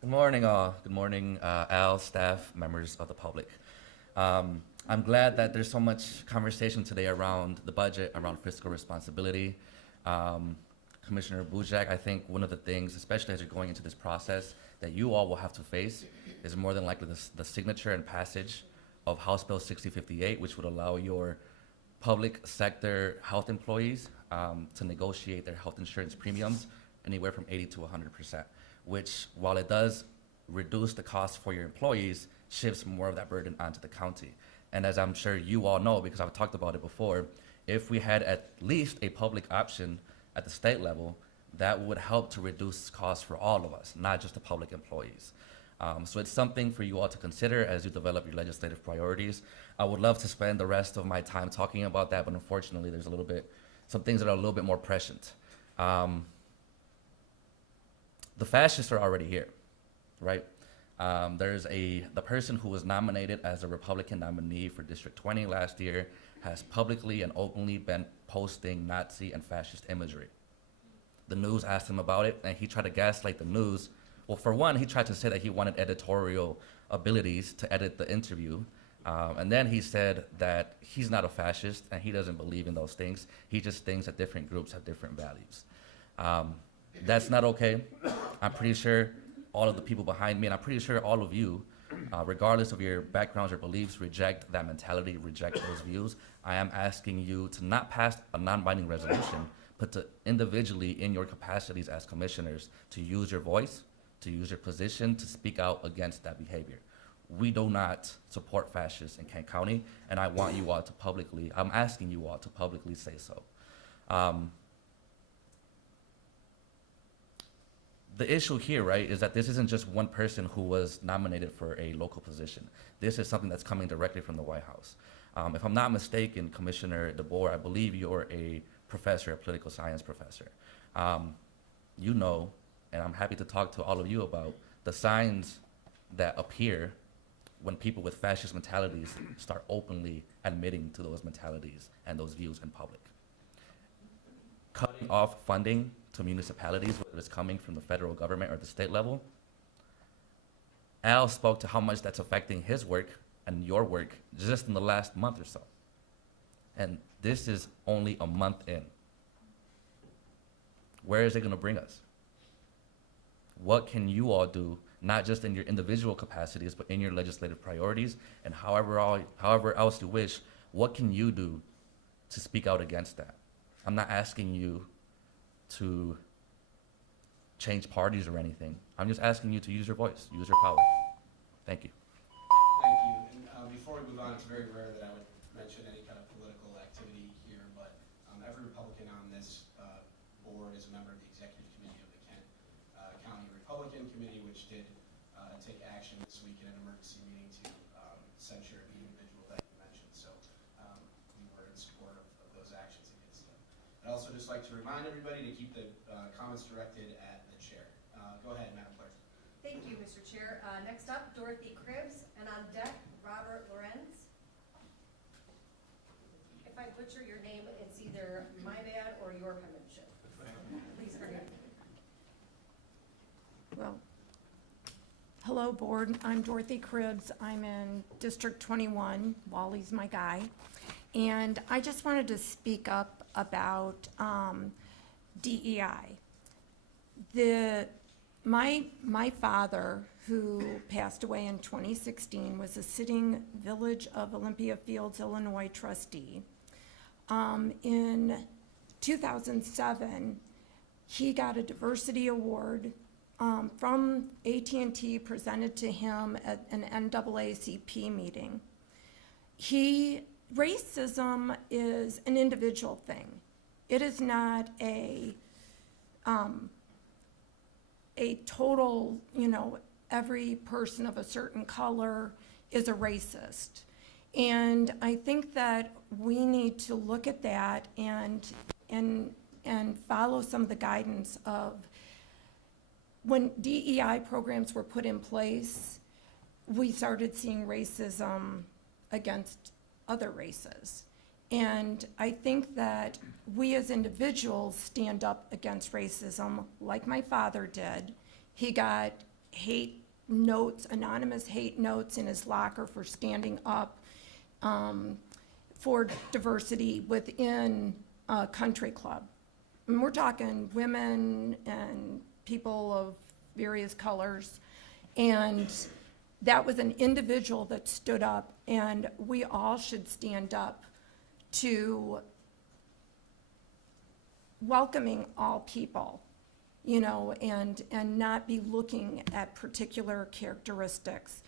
Good morning, all. Good morning, Al, staff, members of the public. I'm glad that there's so much conversation today around the budget, around fiscal responsibility. Commissioner Bujak, I think one of the things, especially as you're going into this process, that you all will have to face is more than likely the signature and passage of House Bill 6058, which would allow your public sector health employees to negotiate their health insurance premiums anywhere from 80 to 100%, which, while it does reduce the cost for your employees, shifts more of that burden onto the county. And as I'm sure you all know, because I've talked about it before, if we had at least a public option at the state level, that would help to reduce costs for all of us, not just the public employees. So it's something for you all to consider as you develop your legislative priorities. I would love to spend the rest of my time talking about that, but unfortunately there's some things that are a little bit more prescient. The fascists are already here, right? There's the person who was nominated as a Republican nominee for District 20 last year has publicly and openly been posting Nazi and fascist imagery. The news asked him about it, and he tried to gaslight the news. Well, for one, he tried to say that he wanted editorial abilities to edit the interview. And then he said that he's not a fascist and he doesn't believe in those things. He just thinks that different groups have different values. That's not okay. I'm pretty sure all of the people behind me, and I'm pretty sure all of you, regardless of your backgrounds or beliefs, reject that mentality, reject those views. I am asking you to not pass a non-binding resolution, but to individually, in your capacities as commissioners, to use your voice, to use your position, to speak out against that behavior. We do not support fascists in Kent County, and I want you all to publicly, I'm asking you all to publicly say so. The issue here, right, is that this isn't just one person who was nominated for a local position. This is something that's coming directly from the White House. If I'm not mistaken, Commissioner DeBoer, I believe you're a professor, a political science professor. You know, and I'm happy to talk to all of you about the signs that appear when people with fascist mentalities start openly admitting to those mentalities and those views in public. Cutting off funding to municipalities, whether it's coming from the federal government or the state level. Al spoke to how much that's affecting his work and your work just in the last month or so. And this is only a month in. Where is it going to bring us? What can you all do, not just in your individual capacities, but in your legislative priorities, and however else you wish, what can you do to speak out against that? I'm not asking you to change parties or anything. I'm just asking you to use your voice, use your power. Thank you. Thank you. And before we move on, it's very rare that I would mention any kind of political activity here, but every Republican on this board is a member of the executive committee of the Kent County Republican Committee, which did take action this week in an emergency meeting to censure the individual that you mentioned. So we were in support of those actions against him. I'd also just like to remind everybody to keep the comments directed at the chair. Go ahead, Madam Clerk. Thank you, Mr. Chair. Next up, Dorothy Cribbs, and on deck, Robert Lorenz. If I butcher your name, it's either my bad or your penmanship. Please forgive me. Well, hello, board. I'm Dorothy Cribbs. I'm in District 21. Wally's my guy. And I just wanted to speak up about DEI. My father, who passed away in 2016, was a sitting Village of Olympia Fields, Illinois trustee. In 2007, he got a diversity award from AT&T presented to him at an NAACP meeting. Racism is an individual thing. It is not a total, every person of a certain color is a racist. And I think that we need to look at that and follow some of the guidance of when DEI programs were put in place, we started seeing racism against other races. And I think that we as individuals stand up against racism like my father did. He got hate notes, anonymous hate notes in his locker for standing up for diversity within a country club. And we're talking women and people of various colors. And that was an individual that stood up, and we all should stand up to welcoming all people, you know, and not be looking at particular characteristics.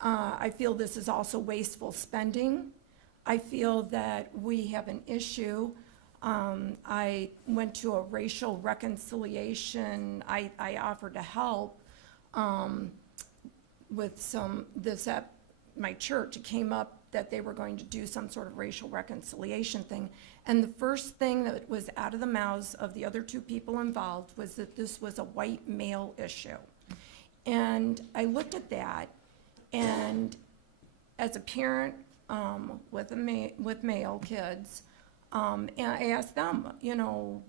I feel this is also wasteful spending. I feel that we have an issue. I went to a racial reconciliation. I offered to help with this at my church. It came up that they were going to do some sort of racial reconciliation thing. And the first thing that was out of the mouths of the other two people involved was that this was a white male issue. And I looked at that, and as a parent with male kids, and I asked them, you know,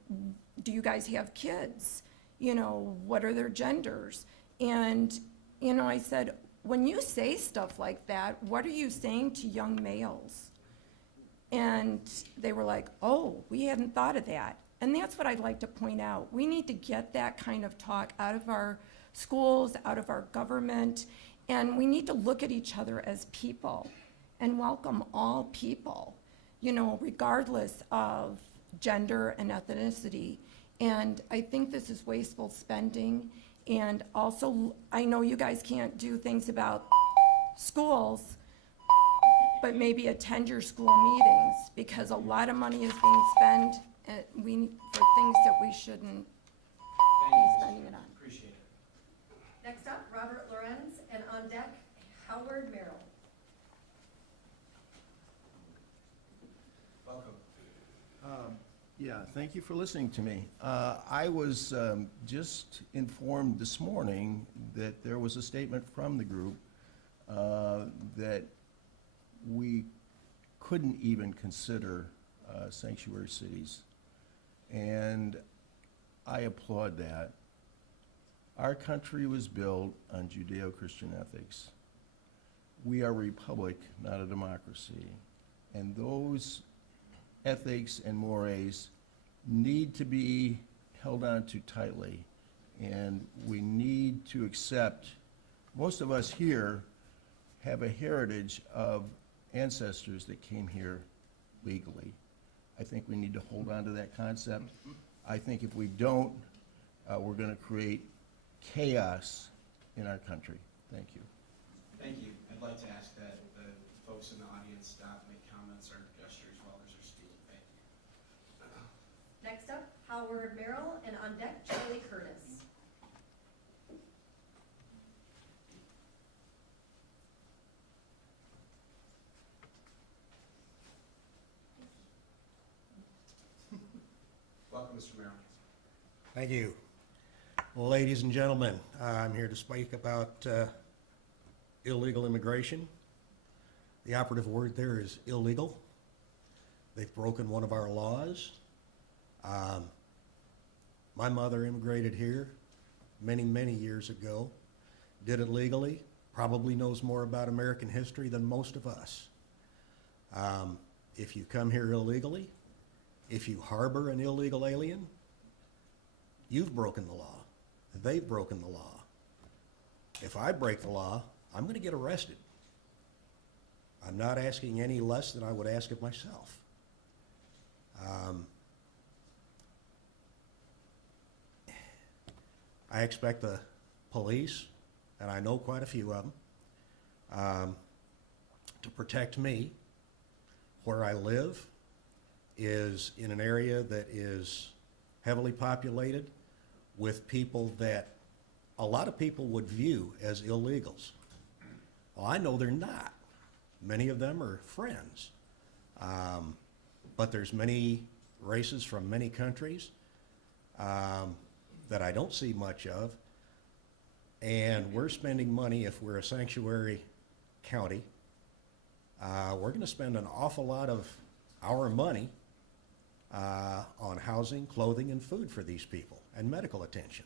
do you guys have kids? You know, what are their genders? And, you know, I said, when you say stuff like that, what are you saying to young males? And they were like, oh, we hadn't thought of that. And that's what I'd like to point out. We need to get that kind of talk out of our schools, out of our government, and we need to look at each other as people and welcome all people, you know, regardless of gender and ethnicity. And I think this is wasteful spending. And also, I know you guys can't do things about schools, but maybe attend your school meetings, because a lot of money is being spent for things that we shouldn't Thank be you, spending Ms. it on. Appreciate it. Next up, Robert Lorenz, and on deck, Howard Merrill. Welcome. Yeah, thank you for listening to me. I was just informed this morning that there was a statement from the group that we couldn't even consider sanctuary cities. And I applaud that. Our country was built on Judeo-Christian ethics. We are a republic, not a democracy. And those ethics and mores need to be held on to tightly. And we need to accept, most of us here have a heritage of ancestors that came here legally. I think we need to hold on to that concept. I think if we don't, we're going to create chaos in our country. Thank you. Thank you. I'd like to ask that the folks in the audience stop, make comments or gestures while others are speaking. Thank you. Next up, Howard Merrill, and on deck, Charlie Curtis. Welcome, Mr. Merrill. Thank you. Ladies and gentlemen, I'm here to speak about illegal immigration. The operative word there is illegal. They've broken one of our laws. My mother immigrated here many, many years ago, did it legally, probably knows more about American history than most of us. If you come here illegally, if you harbor an illegal alien, you've broken the law. They've broken the law. If I break the law, I'm going to get arrested. I'm not asking any less than I would ask of myself. I expect the police, and I know quite a few of them, to protect me. Where I live is in an area that is heavily populated with people that a lot of people would view as illegals. Well, I know they're not. Many of them are friends. But there's many races from many countries that I don't see much of. And we're spending money, if we're a sanctuary county, we're going to spend an awful lot of our money on housing, clothing, and food for these people, and medical attention.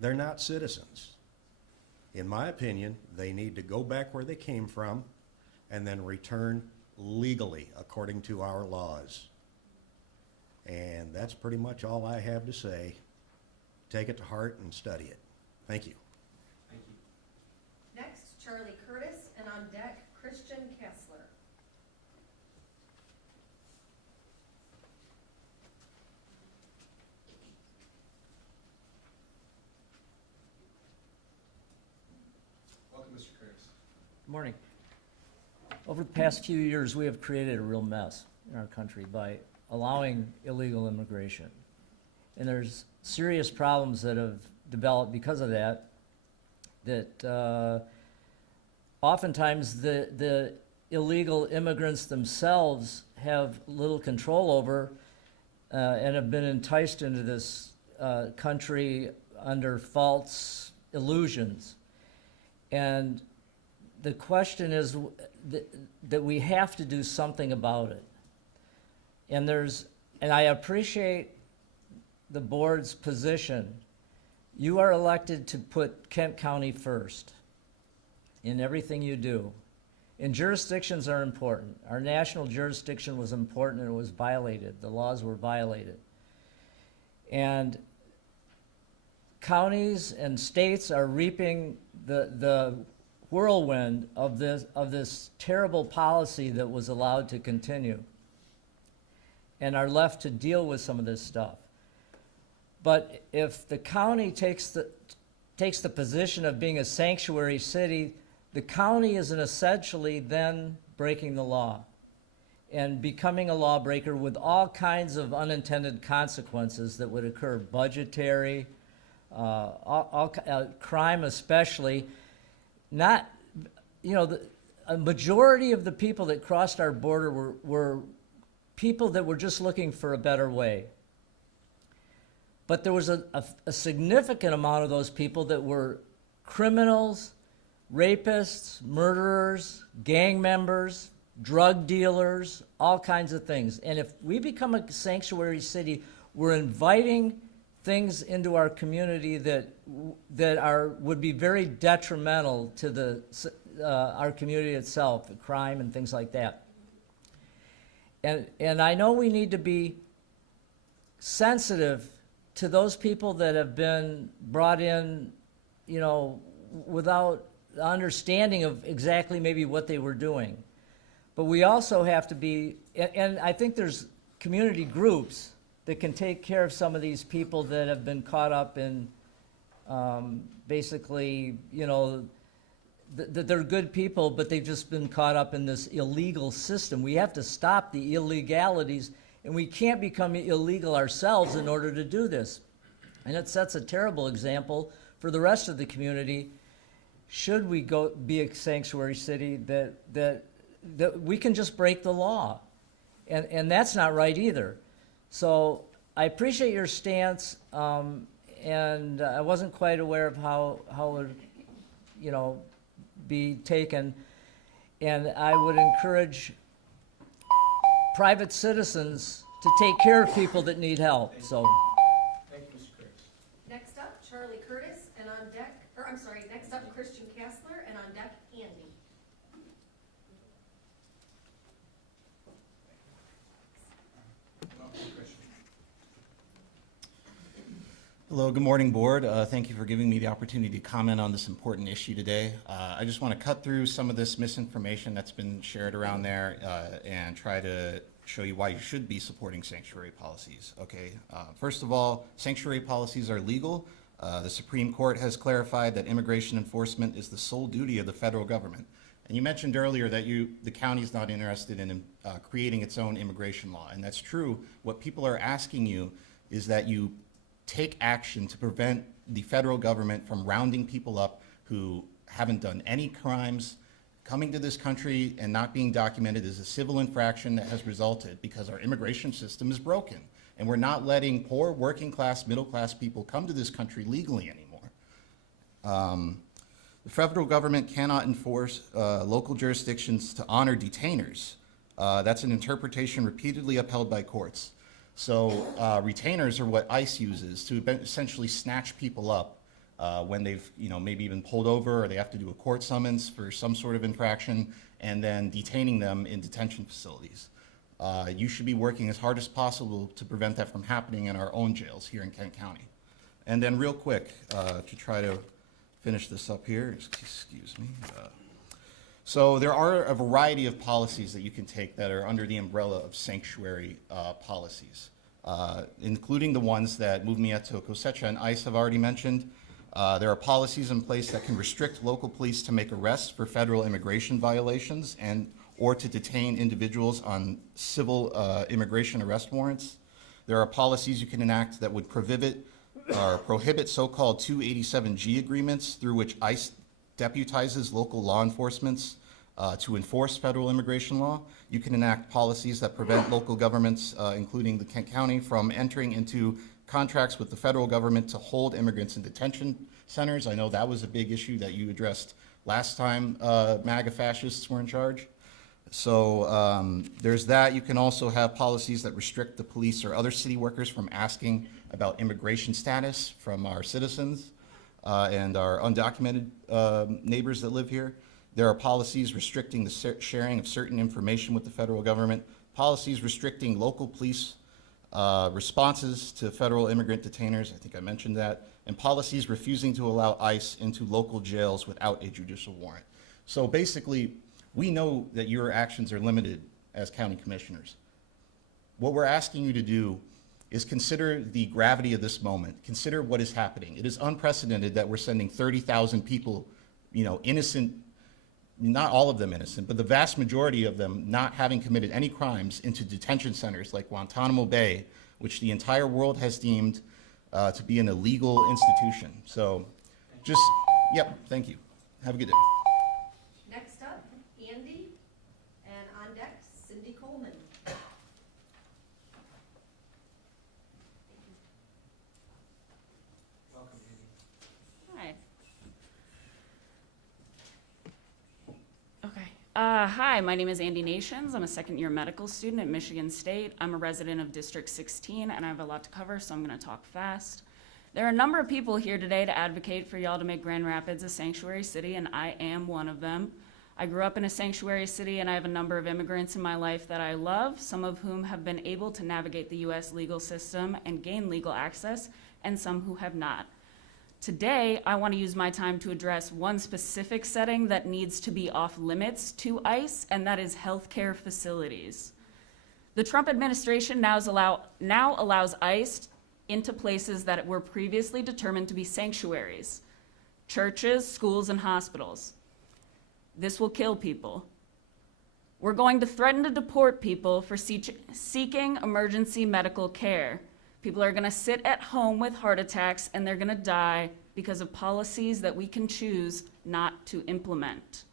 They're not citizens. In my opinion, they need to go back where they came from and then return legally according to our laws. And that's pretty much all I have to say. Take it to heart and study it. Thank you. Thank you. Next, Charlie Curtis, and on deck, Christian Kessler. Welcome, Mr. Curtis. Good morning. Over the past few years, we have created a real mess in our country by allowing illegal immigration. And there's serious problems that have developed because of that, oftentimes the illegal immigrants themselves have little control over and have been enticed into this country under false illusions. And the question is that we have to do something about it. And I appreciate the board's position. You are elected to put Kent County first in everything you do. And jurisdictions are important. Our national jurisdiction was important and it was violated. The laws were violated. And counties and states are reaping the whirlwind of this terrible policy that was allowed to continue, and are left to deal with some of this stuff. But if the county takes the position of being a sanctuary city, the county is essentially then breaking the law and becoming a lawbreaker with all kinds of unintended consequences that would occur, budgetary, crime especially. Not, a majority of the people that crossed our border were people that were just looking for a better way. But there was a significant amount of those people that were criminals, rapists, murderers, gang members, drug dealers, all kinds of things. And if we become a sanctuary city, we're inviting things into our community that would be very detrimental to our community itself, crime and things like that. And I know we need to be sensitive to those people that have been brought in, without understanding of exactly maybe what they were doing. But we also have to be, and I think there's community groups that can take care of some of these people that have been caught up in basically, that they're good people, but they've just been caught up in this illegal system. We have to stop the illegalities, and we can't become illegal ourselves in order to do this. And it sets a terrible example for the rest of the community. Should we go be a sanctuary city that we can just break the law? And that's not right either. So I appreciate your stance, and I wasn't quite aware of how it would, be taken. And I would encourage private citizens to take care of people that need help. So. Thank you, Mr. Curtis. Next up, Charlie Curtis, and on deck, next up, Christian Kessler, and on deck, Andy. Welcome, Christian. Hello, good morning, board. Thank you for giving me the opportunity to comment on this important issue today. I just want to cut through some of this misinformation that's been shared around there and try to show you why you should be supporting sanctuary policies. Okay, first of all, sanctuary policies are legal. The Supreme Court has clarified that immigration enforcement is the sole duty of the federal government. And you mentioned earlier that the county is not interested in creating its own immigration law, and that's true. What people are asking you is that you take action to prevent the federal government from rounding people up who haven't done any crimes. Coming to this country and not being documented is a civil infraction that has resulted because our immigration system is broken. And we're not letting poor working class, middle class people come to this country legally anymore. The federal government cannot enforce local jurisdictions to honor detainers. That's an interpretation repeatedly upheld by courts. So retainers are what ICE uses to essentially snatch people up when they've, maybe been pulled over or they have to do a court summons for some sort of infraction, and then detaining them in detention facilities. You should be working as hard as possible to prevent that from happening in our own jails here in Kent County. And then real quick, to try to finish this up here, excuse me. So there are a variety of policies that you can take that are under the umbrella of sanctuary policies, including the ones that Monumentation, Cosecha, and ICE have already mentioned. There are policies in place that can restrict local police to make arrests for federal immigration violations or to detain individuals on civil immigration arrest warrants. There are policies you can enact that would prohibit so-called 287G agreements through which ICE deputizes local law enforcement to enforce federal immigration law. You can enact policies that prevent local governments, including the Kent County, from entering into contracts with the federal government to hold immigrants in detention centers. I know that was a big issue that you addressed last time MAGA fascists were in charge. So there's that. You can also have policies that restrict the police or other city workers from asking about immigration status from our citizens and our undocumented neighbors that live here. There are policies restricting the sharing of certain information with the federal government, policies restricting local police responses to federal immigrant detainers, I think I mentioned that, and policies refusing to allow ICE into local jails without a judicial warrant. So basically, we know that your actions are limited as county commissioners. What we're asking you to do is consider the gravity of this moment. Consider what is happening. It is unprecedented that we're sending 30,000 people, innocent, not all of them innocent, but the vast majority of them not having committed any crimes, into detention centers like Guantanamo Bay, which the entire world has deemed to be an illegal institution. So just, thank you. Have a good day. Next up, Andy, and on deck, Cindy Coleman. Welcome, Andy. Hi. Okay. Hi, my name is Andy Nations. I'm a second-year medical student at Michigan State. I'm a resident of District 16, and I have a lot to cover, so I'm going to talk fast. There are a number of people here today to advocate for y'all to make Grand Rapids a sanctuary city, and I am one of them. I grew up in a sanctuary city, and I have a number of immigrants in my life that I love, some of whom have been able to navigate the U.S. legal system and gain legal access, and some who have not. Today, I want to use my time to address one specific setting that needs to be off limits to ICE, and that is healthcare facilities. The Trump administration now allows ICE into places that were previously determined to be sanctuaries: churches, schools, and hospitals. This will kill people. We're going to threaten to deport people for seeking emergency medical care. People are going to sit at home with heart attacks, and they're going to die because of policies that we can choose not to implement.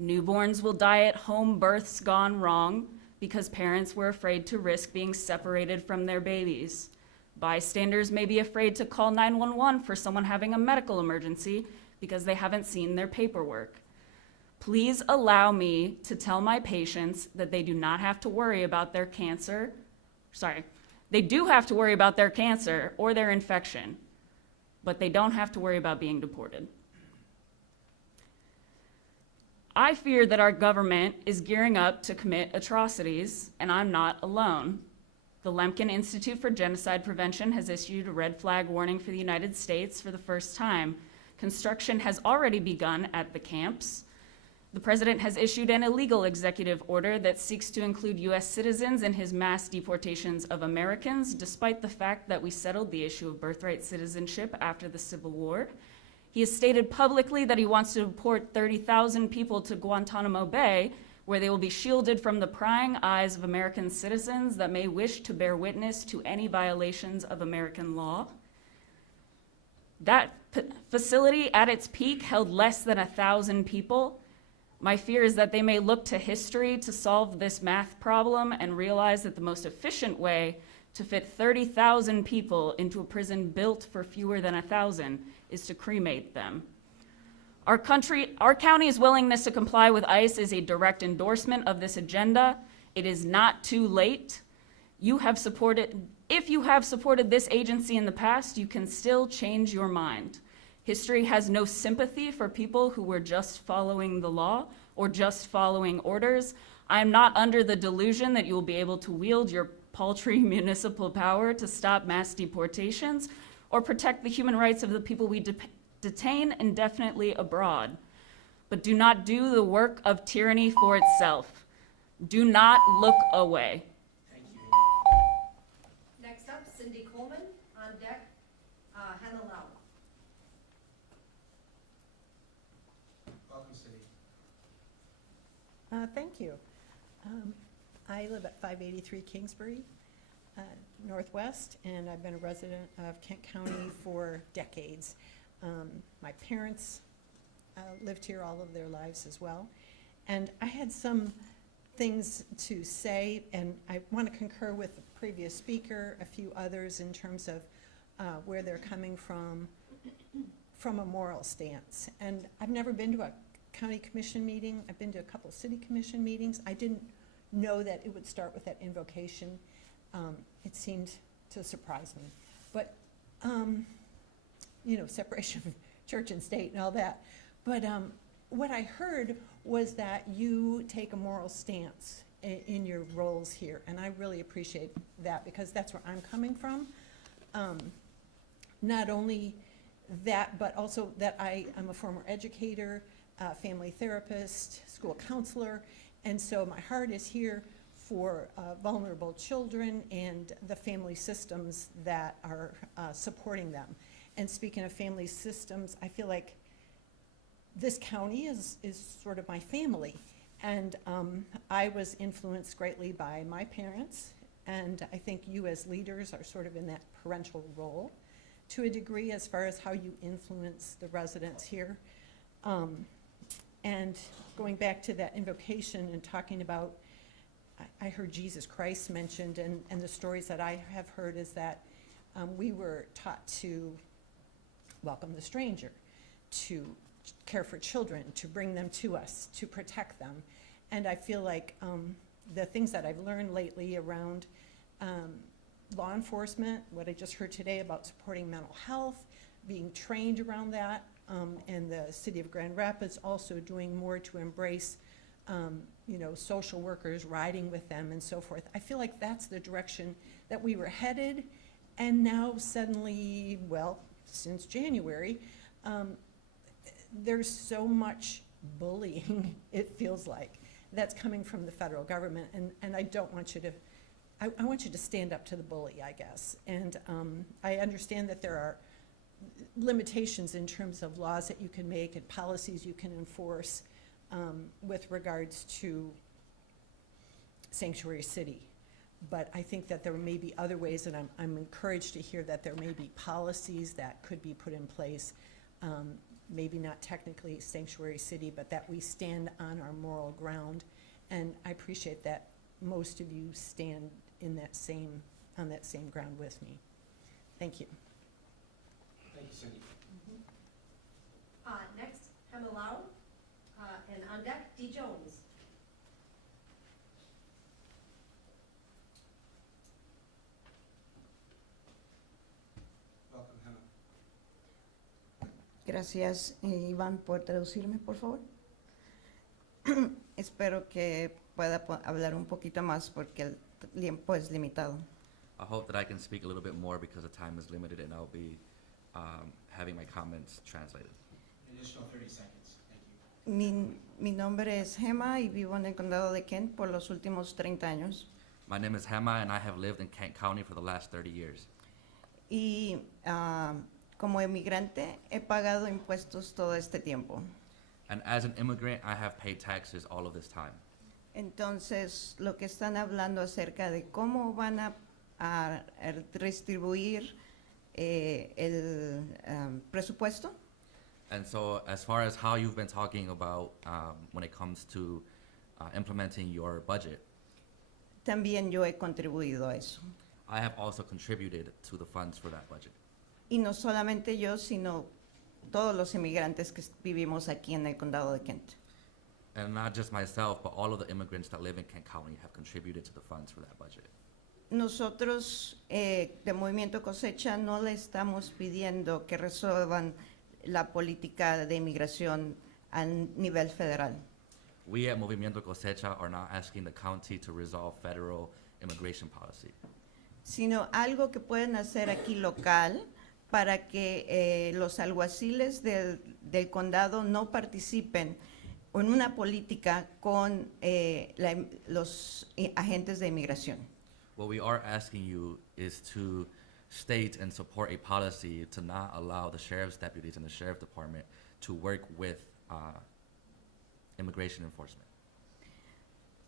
Newborns will die at home, births gone wrong, because parents were afraid to risk being separated from their babies. Bystanders may be afraid to call 911 for someone having a medical emergency because they haven't seen their paperwork. Please allow me to tell my patients that they do not have to worry about their cancer. They do have to worry about their cancer or their infection, but they don't have to worry about being deported. I fear that our government is gearing up to commit atrocities, and I'm not alone. The Lemkin Institute for Genocide Prevention has issued a red flag warning for the United States for the first time. Construction has already begun at the camps. The president has issued an illegal executive order that seeks to include U.S. citizens in his mass deportations of Americans, despite the fact that we settled the issue of birthright citizenship after the Civil War. He has stated publicly that he wants to deport 30,000 people to Guantanamo Bay, where they will be shielded from the prying eyes of American citizens that may wish to bear witness to any violations of American law. That facility at its peak held less than 1,000 people. My fear is that they may look to history to solve this math problem and realize that the most efficient way to fit 30,000 people into a prison built for fewer than 1,000 is to cremate them. Our county's willingness to comply with ICE is a direct endorsement of this agenda, It is not too late. If you have supported this agency in the past, you can still change your mind. History has no sympathy for people who were just following the law or just following orders. I am not under the delusion that you will be able to wield your paltry municipal power to stop mass deportations or protect the human rights of the people we detain indefinitely abroad. But do not do the work of tyranny for itself. Do not look away. Thank you. Next up, Cindy Coleman, on deck, Hannah Lau. Welcome, Cindy. Thank you. I live at 583 Kingsbury, Northwest, and I've been a resident of Kent County for decades. My parents lived here all of their lives as well. And I had some things to say, and I want to concur with the previous speaker, a few others in terms of where they're coming from a moral stance. And I've never been to a county commission meeting. I've been to a couple city commission meetings. I didn't know that it would start with that invocation. It seemed to surprise me. But, you know, separation of church and state and all that. But what I heard was that you take a moral stance in your roles here, and I really appreciate that because that's where I'm coming from. Not only that, but also that I'm a former educator, family therapist, school counselor, and so my heart is here for vulnerable children and the family systems that are supporting them. And speaking of family systems, I feel like this county is sort of my family. And I was influenced greatly by my parents, and I think you as leaders are sort of in that parental role to a degree as far as how you influence the residents here. And going back to that invocation and talking about, I heard Jesus Christ mentioned, and the stories that I have heard is that we were taught to welcome the stranger, to care for children, to bring them to us, to protect them. And I feel like the things that I've learned lately around law enforcement, what I just heard today about supporting mental health, being trained around that, and the city of Grand Rapids also doing more to embrace you know, social workers, riding with them and so forth. I feel like that's the direction that we were headed, and now suddenly, well, since January, there's so much bullying, it feels like, that's coming from the federal government, and I don't want you to, I want you to stand up to the bully, I guess. And I understand that there are limitations in terms of laws that you can make and policies you can enforce with regards to Sanctuary City. But I think that there may be other ways, and I'm encouraged to hear that there may be policies that could be put in place, maybe not technically Sanctuary City, but that we stand on our moral ground. And I appreciate that most of you stand in that on that same ground with me. Thank you. Thank you, Cindy. Next, Hannah Lau, and on deck, D. Jones. Welcome, Hannah. Gracias, Iván, por traducirme, por favor. Espero que pueda hablar un poquito más porque el tiempo es limitado. I hope that I can speak a little bit more because the time is limited and I'll be having my comments translated. An additional 30 seconds. Thank you. Mi nombre es Gemma y vivo en el condado de Kent por los últimos 30 años. My name is Hema and I have lived in Kent County for the last 30 years. Y como emigrante he pagado impuestos todo este tiempo. And as an immigrant, I have paid taxes all of this time. Entonces, lo que están hablando acerca de cómo van a distribuir el presupuesto. And so as far as how you've been talking about when it comes to implementing your budget, También yo he contribuido a eso. I have also contributed to the funds for that budget. Y no solamente yo, sino todos los inmigrantes que vivimos aquí en el condado de Kent. And not just myself, but all of the immigrants that live in Kent County have contributed to the funds for that budget. Nosotros de Movimiento Cosecha no le estamos pidiendo que resuelvan la política de inmigración a nivel federal. We at Movimiento Cosecha are not asking the county to resolve federal immigration policy, Sino algo que pueden hacer aquí local para que los alguaciles del condado no participen en una política con los agentes de inmigración. What we are asking you is to state and support a policy to not allow the sheriff's deputies and the sheriff department to work with immigration enforcement.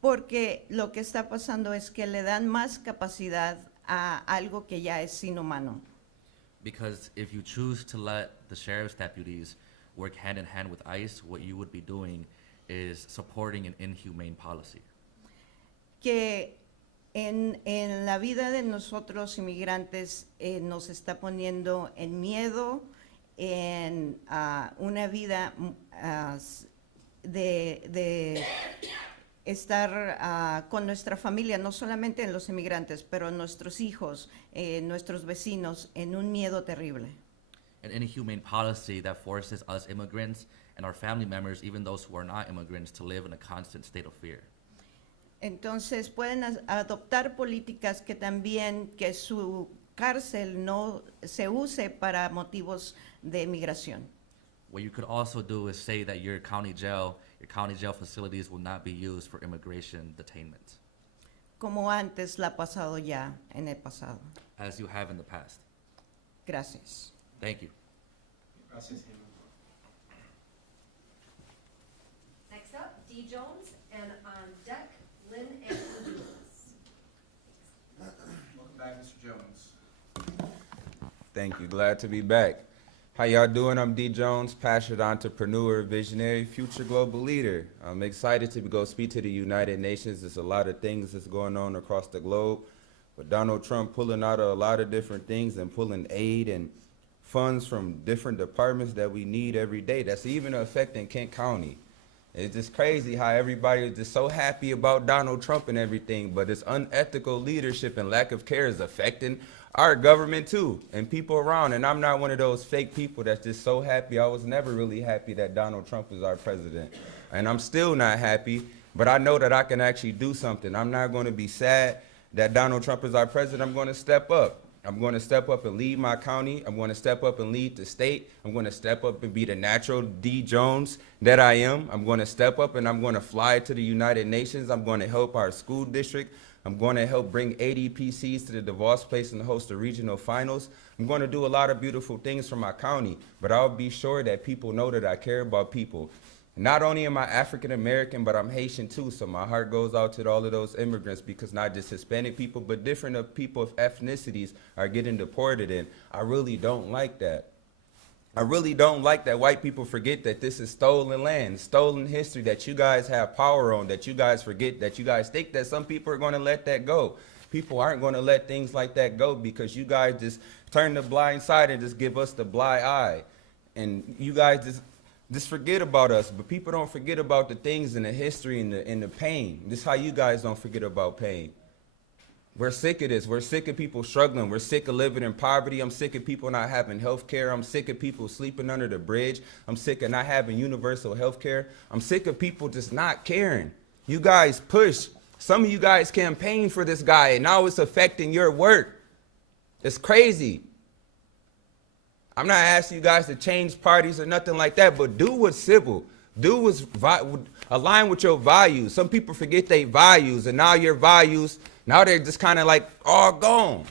Porque lo que está pasando es que le dan más capacidad a algo que ya es inhumano. Because if you choose to let the sheriff's deputies work hand in hand with ICE, what you would be doing is supporting an inhumane policy. Que en la vida de nosotros inmigrantes nos está poniendo en miedo, en una vida de estar con nuestra familia, no solamente en los inmigrantes, pero nuestros hijos, nuestros vecinos, en un miedo terrible. An inhumane policy that forces us immigrants and our family members, even those who are not immigrants, to live in a constant state of fear. Entonces pueden adoptar políticas que también que su cárcel no se use para motivos de migración. What you could also do is say that your county jail facilities will not be used for immigration detainment, Como antes la ha pasado ya en el pasado. as you have in the past. Gracias. Thank you. Gracias, Hannah. Next up, D. Jones, and on deck, Lynn and Lewis. Welcome back, Mr. Jones. Thank you. Glad to be back. How y'all doing? I'm D. Jones, passionate entrepreneur, visionary, future global leader. I'm excited to go speak to the United Nations. There's a lot of things that's going on across the globe. With Donald Trump pulling out a lot of different things and pulling aid and funds from different departments that we need every day. That's even affecting Kent County. It's just crazy how everybody is just so happy about Donald Trump and everything, but this unethical leadership and lack of care is affecting our government too, and people around. And I'm not one of those fake people that's just so happy. I was never really happy that Donald Trump is our president. And I'm still not happy, but I know that I can actually do something. I'm not going to be sad that Donald Trump is our president. I'm going to step up. I'm going to step up and lead my county. I'm going to step up and lead the state. I'm going to step up and be the natural D. Jones that I am. I'm going to step up and I'm going to fly to the United Nations. I'm going to help our school district. I'm going to help bring 80 PCs to the DeVos Place and host the regional finals. I'm going to do a lot of beautiful things for my county, but I'll be sure that people know that I care about people. Not only am I African American, but I'm Haitian too, so my heart goes out to all of those immigrants, because not just Hispanic people, but different people of ethnicities are getting deported, and I really don't like that. I really don't like that white people forget that this is stolen land, stolen history that you guys have power on, that you guys forget, that you guys think that some people are going to let that go. People aren't going to let things like that go because you guys just turn the blind side and just give us the blind eye. And you guys just forget about us, but people don't forget about the things and the history and the pain. This is how you guys don't forget about pain. We're sick of this. We're sick of people struggling. We're sick of living in poverty. I'm sick of people not having health care. I'm sick of people sleeping under the bridge. I'm sick of not having universal health care. I'm sick of people just not caring. You guys push. Some of you guys campaigned for this guy, and now it's affecting your work. It's crazy. I'm not asking you guys to change parties or nothing like that, but do what's civil. Do what's align with your values. Some people forget their values, and now your values, now they're just kind of like all gone.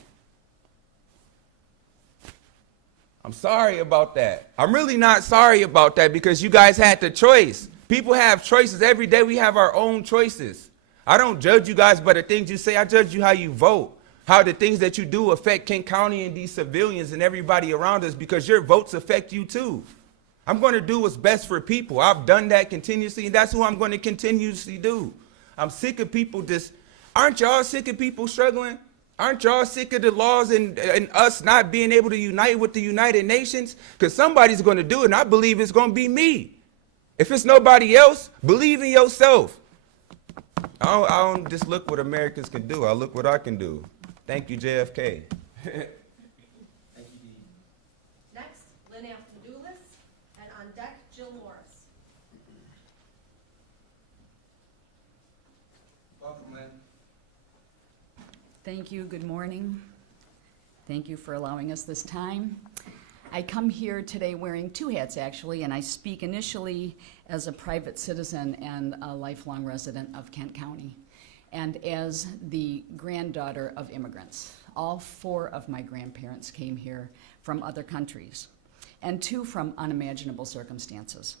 I'm sorry about that. I'm really not sorry about that, because you guys had the choice. People have choices. Every day we have our own choices. I don't judge you guys by the things you say. I judge you how you vote, how the things that you do affect Kent County and these civilians and everybody around us, because your votes affect you too. I'm going to do what's best for people. I've done that continuously, and that's who I'm going to continuously do. I'm sick of people just, aren't y'all sick of people struggling? Aren't y'all sick of the laws and us not being able to unite with the United Nations? Because somebody's going to do it, and I believe it's going to be me. If it's nobody else, believe in yourself. I don't just look what Americans can do. I look what I can do. Thank you, JFK. Thank you, Dean. Next, Lynn Afton-Dulis, and on deck, Jill Morris. Welcome, Lynn. Thank you. Good morning. Thank you for allowing us this time. I come here today wearing two hats, actually, and I speak initially as a private citizen and a lifelong resident of Kent County, and as the granddaughter of immigrants. All four of my grandparents came here from other countries, and two from unimaginable circumstances.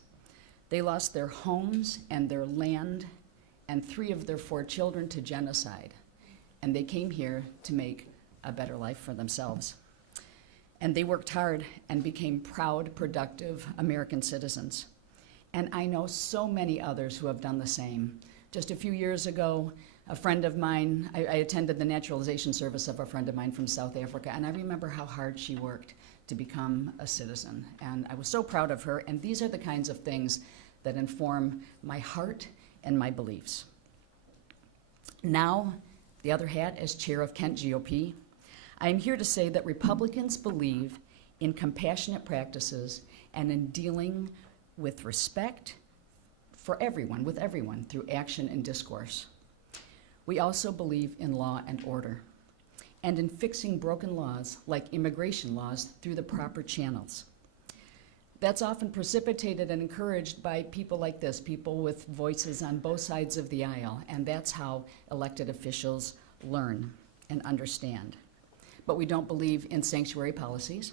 They lost their homes and their land and three of their four children to genocide, and they came here to make a better life for themselves. And they worked hard and became proud, productive American citizens. And I know so many others who have done the same. Just a few years ago, a friend of mine, I attended the naturalization service of a friend of mine from South Africa, and I remember how hard she worked to become a citizen. And I was so proud of her, and these are the kinds of things that inform my heart and my beliefs. Now, the other hat as chair of Kent GOP, I am here to say that Republicans believe in compassionate practices and in dealing with respect for everyone, with everyone, through action and discourse. We also believe in law and order and in fixing broken laws like immigration laws through the proper channels. That's often precipitated and encouraged by people like this, people with voices on both sides of the aisle, and that's how elected officials learn and understand. But we don't believe in sanctuary policies.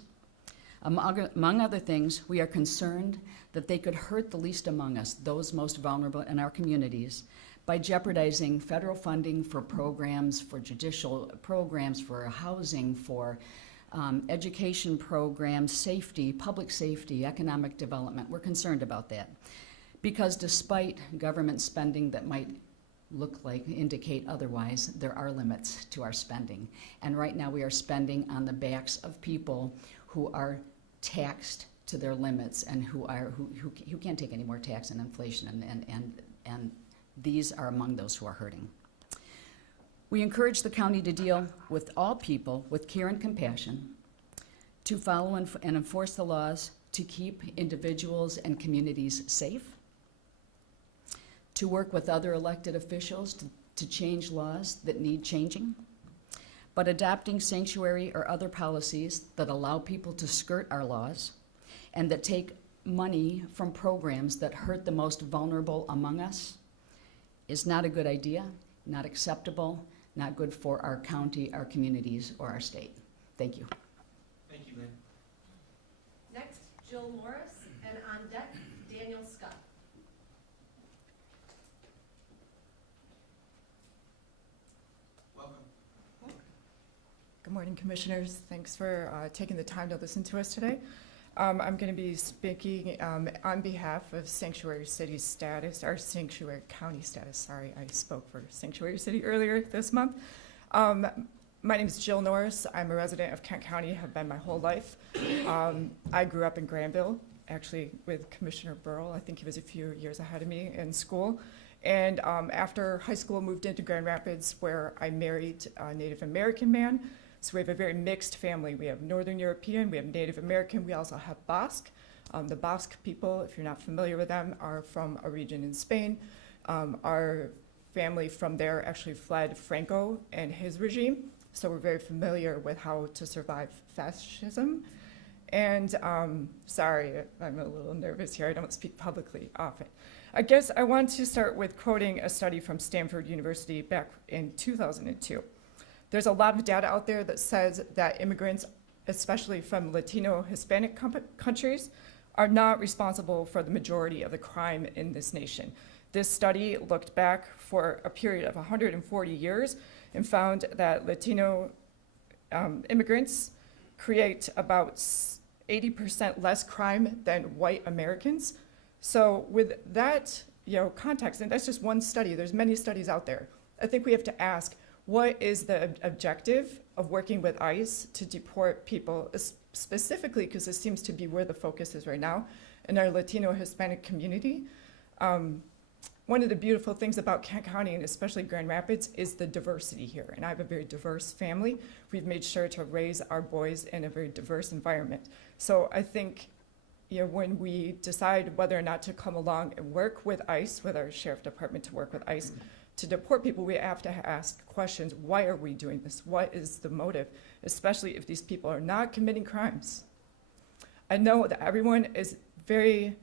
Among other things, we are concerned that they could hurt the least among us, those most vulnerable in our communities, by jeopardizing federal funding for programs, for judicial programs, for housing, for education programs, safety, public safety, economic development. We're concerned about that. Because despite government spending that might indicate otherwise, there are limits to our spending. And right now we are spending on the backs of people who are taxed to their limits and who can't take any more tax and inflation, and these are among those who are hurting. We encourage the county to deal with all people with care and compassion, to follow and enforce the laws to keep individuals and communities safe, to work with other elected officials to change laws that need changing, but adopting sanctuary or other policies that allow people to skirt our laws and that take money from programs that hurt the most vulnerable among us is not a good idea, not acceptable, not good for our county, our communities, or our state. Thank you. Thank you, Lynn. Next, Jill Morris, and on deck, Daniel Scott. Welcome. Good morning, Commissioners. Thanks for taking the time to listen to us today. I'm going to be speaking on behalf of Sanctuary City status, or Sanctuary County status. Sorry, I spoke for Sanctuary City earlier this month. My name is Jill Norris. I'm a resident of Kent County, have been my whole life. I grew up in Granville, actually with Commissioner Burrell. I think he was a few years ahead of me in school. And after high school, moved into Grand Rapids, where I married a Native American man. So we have a very mixed family. We have Northern European, we have Native American, we also have Basque. The Basque people, if you're not familiar with them, are from a region in Spain. Our family from there actually fled Franco and his regime. So we're very familiar with how to survive fascism. And sorry, I'm a little nervous here. I don't speak publicly often. I guess I want to start with quoting a study from Stanford University back in 2002. There's a lot of data out there that says that immigrants, especially from Latino Hispanic countries, are not responsible for the majority of the crime in this nation. This study looked back for a period of 140 years and found that Latino immigrants create about 80% less crime than white Americans. So with that context, and that's just one study, there's many studies out there, I think we have to ask, what is the objective of working with ICE to deport people, specifically because this seems to be where the focus is right now, in our Latino Hispanic community. One of the beautiful things about Kent County, and especially Grand Rapids, is the diversity here. And I have a very diverse family. We've made sure to raise our boys in a very diverse environment. So I think, when we decide whether or not to come along and work with ICE, with our sheriff department to work with ICE, to deport people, we have to ask questions. Why are we doing this? What is the motive? Especially if these people are not committing crimes. I know that everyone is very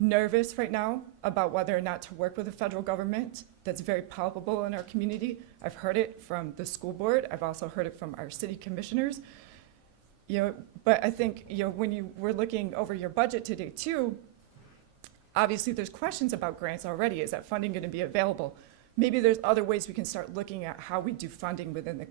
nervous right now about whether or not to work with the federal government. That's very palpable in our community. I've heard it from the school board. I've also heard it from our city commissioners. But I think, when you were looking over your budget today too, obviously there's questions about grants already. Is that funding going to be available? Maybe there's other ways we can start looking at how we do funding within the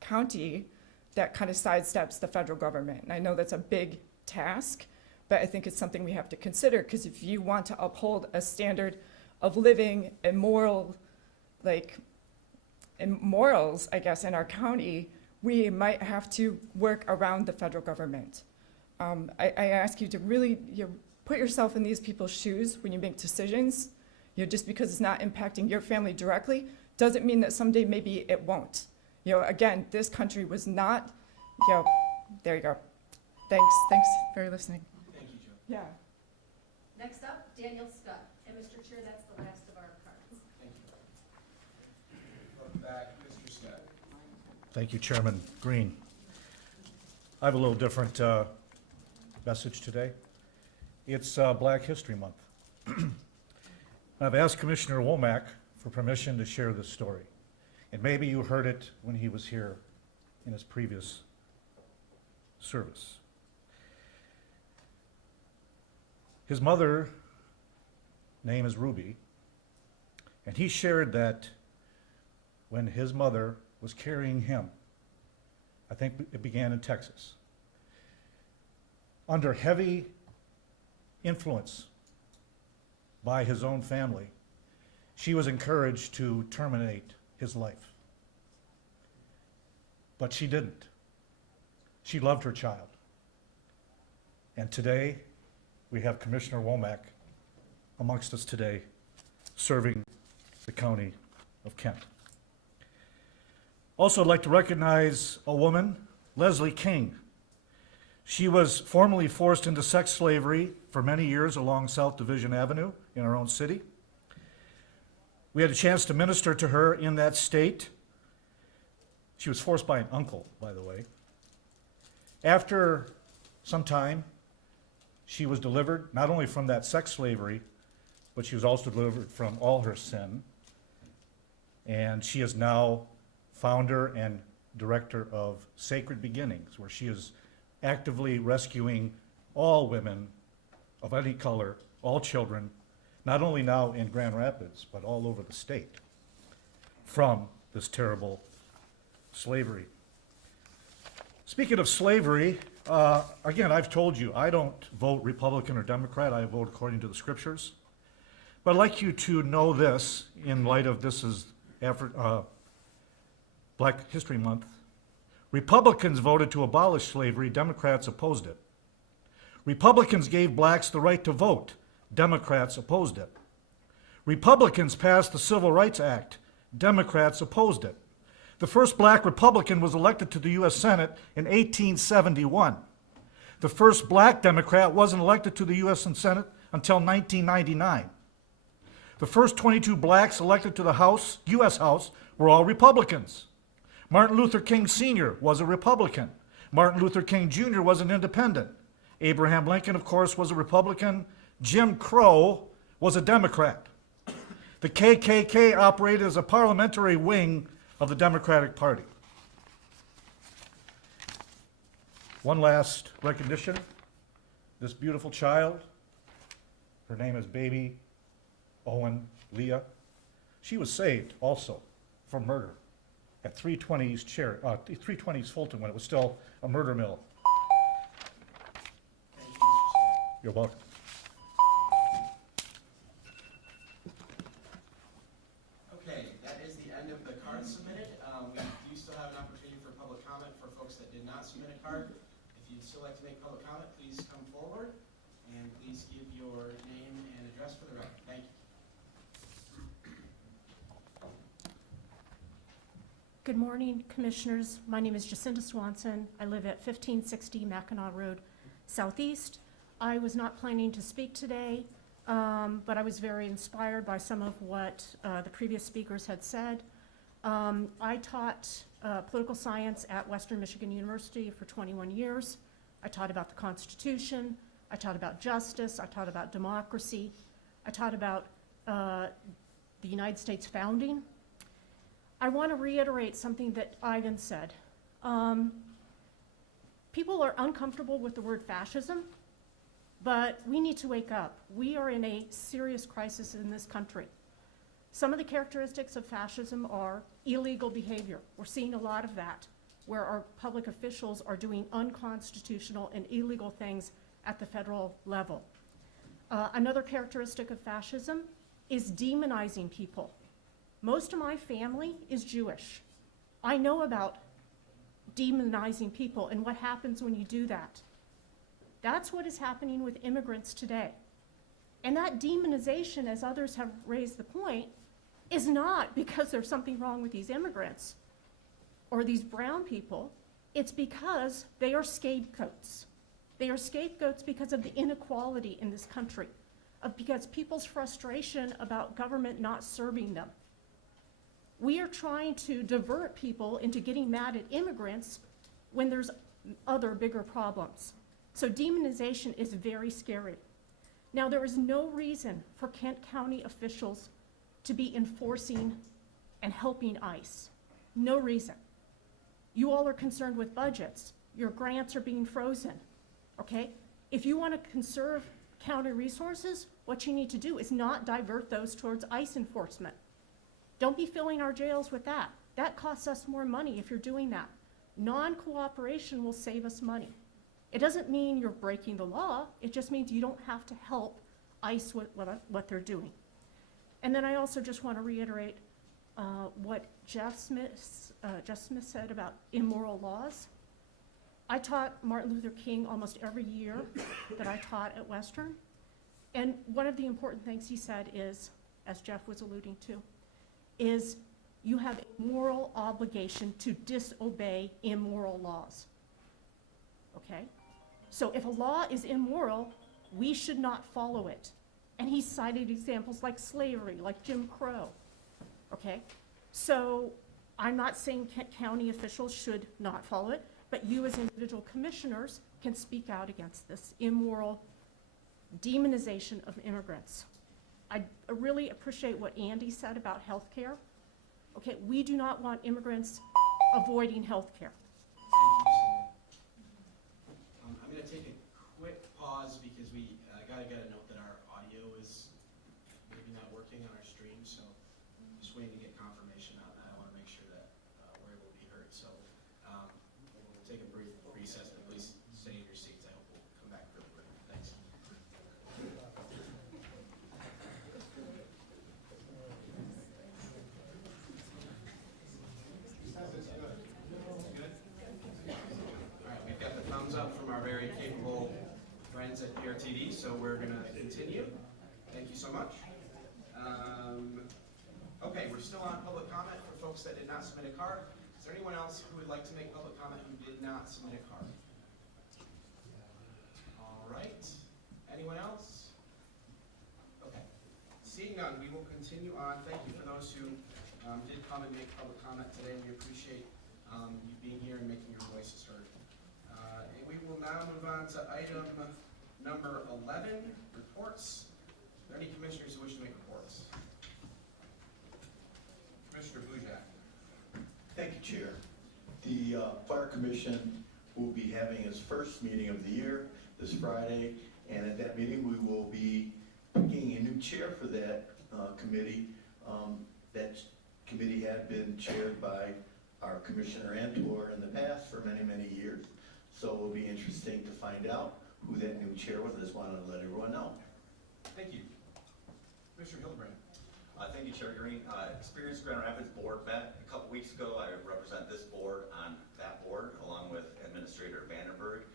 county that kind of sidesteps the federal government. And I know that's a big task, but I think it's something we have to consider, because if you want to uphold a standard of living and morals, I guess, in our county, we might have to work around the federal government. I ask you to really put yourself in these people's shoes when you make decisions. Just because it's not impacting your family directly doesn't mean that someday maybe it won't. Again, this country was not, there you go. Thanks for listening. Thank you, Joe. Yeah. Next up, Daniel Scott. And Mr. Chair, that's the last of our cards. Thank you. Welcome back, Mr. Scott. Thank you, Chairman Green. I have a little different message today. It's Black History Month. I've asked Commissioner Womack for permission to share this story. And maybe you heard it when he was here in his previous service. His mother name is Ruby, and he shared that when his mother was carrying him, I think it began in Texas, under heavy influence by his own family, she was encouraged to terminate his life. But she didn't. She loved her child. And today, we have Commissioner Womack amongst us today, serving the county of Kent. Also, I'd like to recognize a woman, Leslie King. She was formerly forced into sex slavery for many years along South Division Avenue in our own city. We had a chance to minister to her in that state. She was forced by an uncle, by the way. After some time, she was delivered not only from that sex slavery, but she was also delivered from all her sin. And she is now founder and director of Sacred Beginnings, where she is actively rescuing all women of any color, all children, not only now in Grand Rapids, but all over the state, from this terrible slavery. Speaking of slavery, again, I've told you, I don't vote Republican or Democrat, I vote according to the scriptures. But I'd like you to know this, in light of this is Black History Month. Republicans voted to abolish slavery, Democrats opposed it. Republicans gave blacks the right to vote, Democrats opposed it. Republicans passed the Civil Rights Act, Democrats opposed it. The first black Republican was elected to the U.S. Senate in 1871. The first black Democrat wasn't elected to the U.S. Senate until 1999. The first 22 blacks elected to the House, U.S. House, were all Republicans. Martin Luther King Sr. was a Republican. Martin Luther King Jr. was an independent. Abraham Lincoln, of course, was a Republican. Jim Crow was a Democrat. The KKK operated as a parliamentary wing of the Democratic Party. One last recognition. This beautiful child, her name is Baby Owen Leah. She was saved also from murder at 320 East 320 East Fulton, when it was still a murder mill. Thank you, Mr. Scott. You're welcome. Okay, that is the end of the cards submitted. We do still have an opportunity for public comment for folks that did not submit a card. If you'd still like to make public comment, please come forward, and please give your name and address for the record. Thank you. Good morning, Commissioners. My name is Jacinda Swanson. I live at 1560 Mackinac Road Southeast. I was not planning to speak today, but I was very inspired by some of what the previous speakers had said. I taught political science at Western Michigan University for 21 years. I taught about the Constitution. I taught about justice. I taught about democracy. I taught about the United States founding. I want to reiterate something that Ivan said. People are uncomfortable with the word fascism, but we need to wake up. We are in a serious crisis in this country. Some of the characteristics of fascism are illegal behavior. We're seeing a lot of that, where our public officials are doing unconstitutional and illegal things at the federal level. Another characteristic of fascism is demonizing people. Most of my family is Jewish. I know about demonizing people and what happens when you do that. That's what is happening with immigrants today. And that demonization, as others have raised the point, is not because there's something wrong with these immigrants or these brown people. It's because they are scapegoats. They are scapegoats because of the inequality in this country, because people's frustration about government not serving them. We are trying to divert people into getting mad at immigrants when there's other bigger problems. So demonization is very scary. Now, there is no reason for Kent County officials to be enforcing and helping ICE. No reason. You all are concerned with budgets. Your grants are being frozen, okay? If you want to conserve county resources, what you need to do is not divert those towards ICE enforcement. Don't be filling our jails with that. That costs us more money if you're doing that. Non-cooperation will save us money. It doesn't mean you're breaking the law. It just means you don't have to help ICE with what they're doing. And then I also just want to reiterate what Jeff Smith said about immoral laws. I taught Martin Luther King almost every year that I taught at Western. And one of the important things he said is, as Jeff was alluding to, is you have a moral obligation to disobey immoral laws, okay? So if a law is immoral, we should not follow it. And he cited examples like slavery, like Jim Crow, okay? So I'm not saying Kent County officials should not follow it, but you as individual commissioners can speak out against this immoral demonization of immigrants. I really appreciate what Andy said about health care. Okay, we do not want immigrants avoiding health care. Thank you, Jacinda. I'm going to take a quick pause because we gotta get a note that our audio is maybe not working on our stream, so I'm just waiting to get confirmation on that. I want to make sure that we're able to be heard. So we'll take a brief recess, but please stay in your seats. I hope we'll come back real quick. Thanks. All right, we've got the thumbs up from our very capable friends at PRTD, so we're going to continue. Thank you so much. Okay, we're still on public comment for folks that did not submit a card. Is there anyone else who would like to make public comment who did not submit a card? All right. Anyone else? Okay. Seeing none, we will continue on. Thank you for those who did come and make public comment today. We appreciate you being here and making your voices heard. And we will now move on to item number 11, reports. Are there any commissioners who wish to make reports? Commissioner Bujak. Thank you, Chair. The Fire Commission will be having its first meeting of the year this Friday, and at that meeting we will be picking a new chair for that committee. That committee had been chaired by our Commissioner Antor in the past for many, many years. So it will be interesting to find out who that new chair was. I just wanted to let everyone know. Thank you. Commissioner Hildebrand. Thank you, Chair Green. Experienced Grand Rapids Board met a couple weeks ago. I represent this board on that board along with Administrator Vandenberg.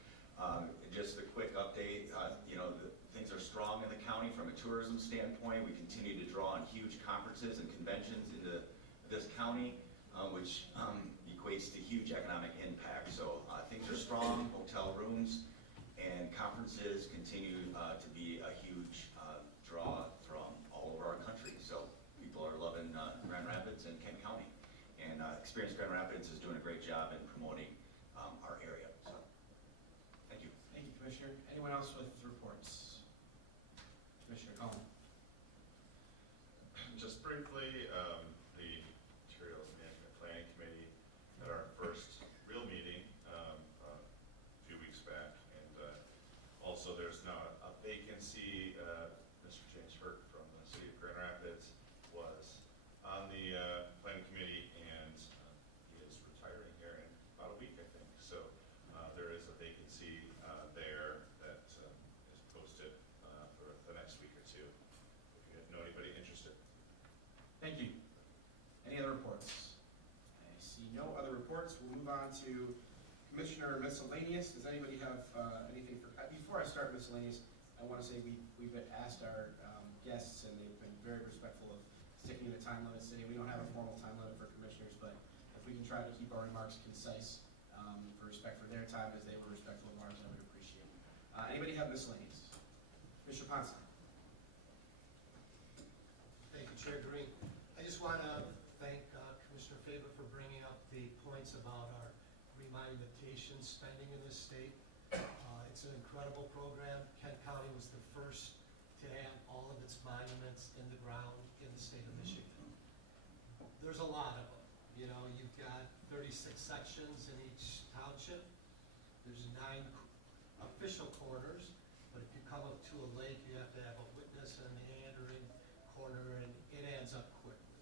Just a quick update, things are strong in the County from a tourism standpoint. We continue to draw on huge conferences and conventions into this county, which equates to huge economic impact. So things are strong. Hotel rooms and conferences continue to be a huge draw from all over our country. So people are loving Grand Rapids and Kent County. And Experience Grand Rapids is doing a great job in promoting our area. So, thank you. Thank you, Commissioner. Anyone else with reports? Commissioner Cullen. Just briefly, the Materials Management Planning Committee had our first real meeting a few weeks back, and also there's now a vacancy. Mr. James Hurt from the City of Grand Rapids was on the Planning Committee, and he is retiring here in about a week, I think. So there is a vacancy there that is posted for the next week or two, if you know anybody interested. Thank you. Any other reports? I see no other reports. We'll move on to Commissioner Miscellaneous. Does anybody have anything for, before I start miscellaneous, I want to say we've asked our guests, and they've been very respectful of sticking to the time limit. City, we don't have a formal time limit for commissioners, but if we can try to keep our remarks concise for respect for their time as they were respectful of ours, I would appreciate it. Anybody have miscellaneous? Commissioner Ponce. Thank you, Chair Green. I just want to thank Commissioner Faber for bringing up the points about our remonumentation spending in this state. It's an incredible program. Kent County was the first to have all of its monuments in the ground in the state of Michigan. There's a lot of them. You know, you've got 36 sections in each township. There's 9 official corners, but if you come up to a lake, you have to have a witness and a meandering corner, and it adds up quickly.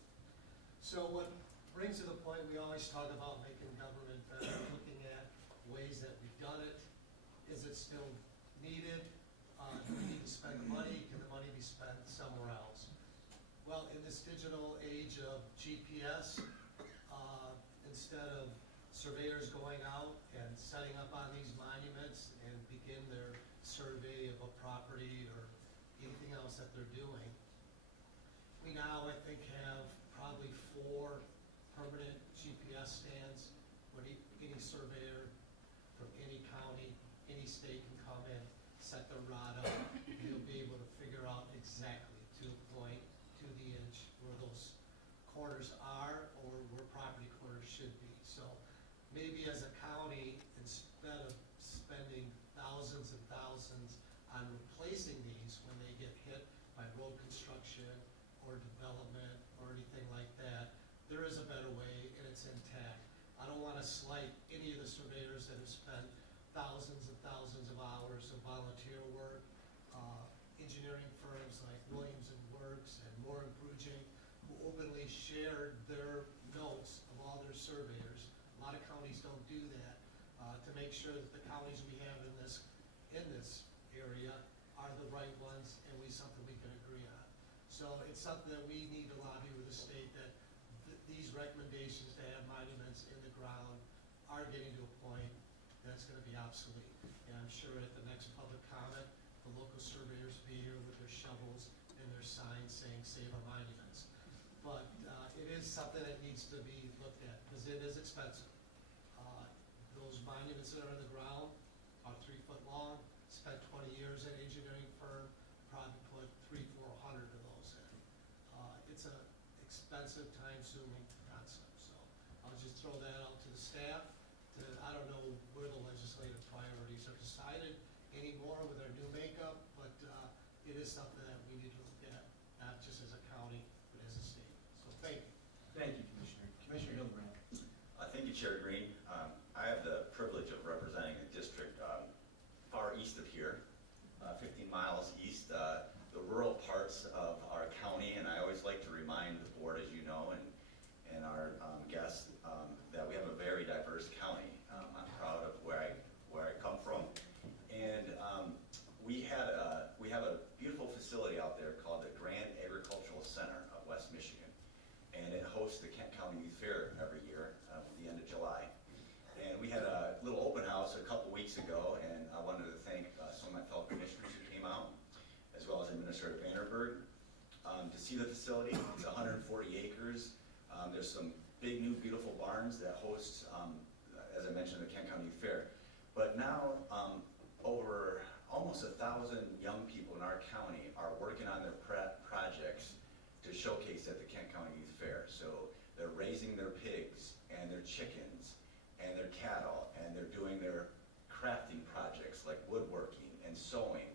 So what brings to the point, we always talk about making government better, looking at ways that we've done it. Is it still needed? Do we need to spend the money? Can the money be spent somewhere else? Well, in this digital age of GPS, instead of surveyors going out and setting up on these monuments and begin their survey of a property or anything else that they're doing, we now, I think, have probably 4 permanent GPS stands where any surveyor from any county, any state can come in, set their rod up, and you'll be able to figure out exactly to the point, to the inch, where those corners are or where property corners should be. So maybe as a county, instead of spending thousands and thousands on replacing these when they get hit by road construction or development or anything like that, there is a better way, and it's intact. I don't want to slight any of the surveyors that have spent thousands and thousands of hours of volunteer work, engineering firms like Williams and Works and Moore and Brugink, who openly shared their notes of all their surveyors. A lot of counties don't do that, to make sure that the counties we have in this area are the right ones, and something we can agree on. So it's something that we need to lobby with the state, that these recommendations to have monuments in the ground are getting to a point that's going to be obsolete. And I'm sure at the next public comment, the local surveyors will be here with their shovels and their signs saying "Save our monuments." But it is something that needs to be looked at, because it is expensive. Those monuments that are in the ground are 3 foot long. Spent 20 years at an engineering firm, probably put 300-400 of those in. It's an expensive, time-consuming concept. So I'll just throw that out to the staff. I don't know where the legislative priorities are decided anymore with our new makeup, but it is something that we need to look at, not just as a county, but as a state. So thank you. Thank you, Commissioner. Commissioner Hildebrand. Thank you, Chair Green. I have the privilege of representing a district far east of here, 15 miles east, the rural parts of our county, and I always like to remind the board, as you know, and our guests, that we have a very diverse county. I'm proud of where I come from, and we have a beautiful facility out there called the Grand Agricultural Center of West Michigan, and it hosts the Kent County Youth Fair every year at the end of July. And we had a little open house a couple weeks ago, and I wanted to thank some of my fellow commissioners who came out, as well as administrators Administrator Vanderberg, to see the facility. It's 140 acres. There's some big new beautiful barns that host, as I mentioned, the Kent County Fair. But now, over almost 1,000 young people in our county are working on their projects to showcase at the Kent County Youth Fair. So they're raising their pigs and their chickens and their cattle, and they're doing their crafting projects like woodworking and sewing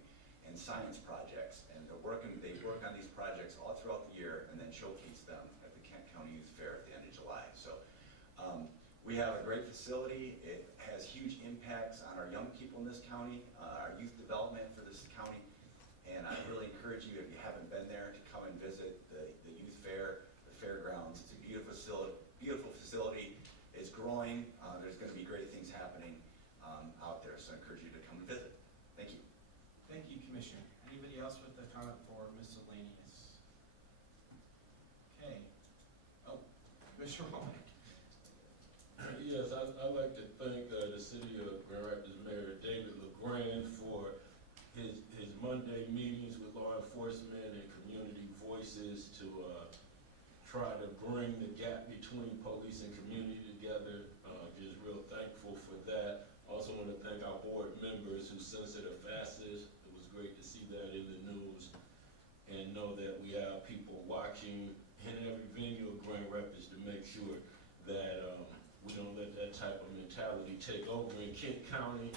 and science projects. And they work on these projects all throughout the year and then showcase them at the Kent County Youth Fair at the end of July. So we have a great facility. It has huge impacts on our young people in this county, our youth development for this county. And I really encourage you, if you haven't been there, to come and visit the youth fair, the fairgrounds. It's a beautiful facility. It's growing. There's going to be great things happening out there. So I encourage you to come and visit. Thank you. Thank you, Commissioner. Anybody else with a comment for miscellaneous? Okay. Oh, Commissioner Womack. Yes, I'd like to thank the City of Grand Rapids Mayor David LeGrand for his Monday meetings with law enforcement and community voices to try to bring the gap between police and community together. Just real thankful for that. Also want to thank our board members who sensed it the fastest. It was great to see that in the news and know that we have people watching in every venue of Grand Rapids to make sure that we don't let that type of mentality take over in Kent County.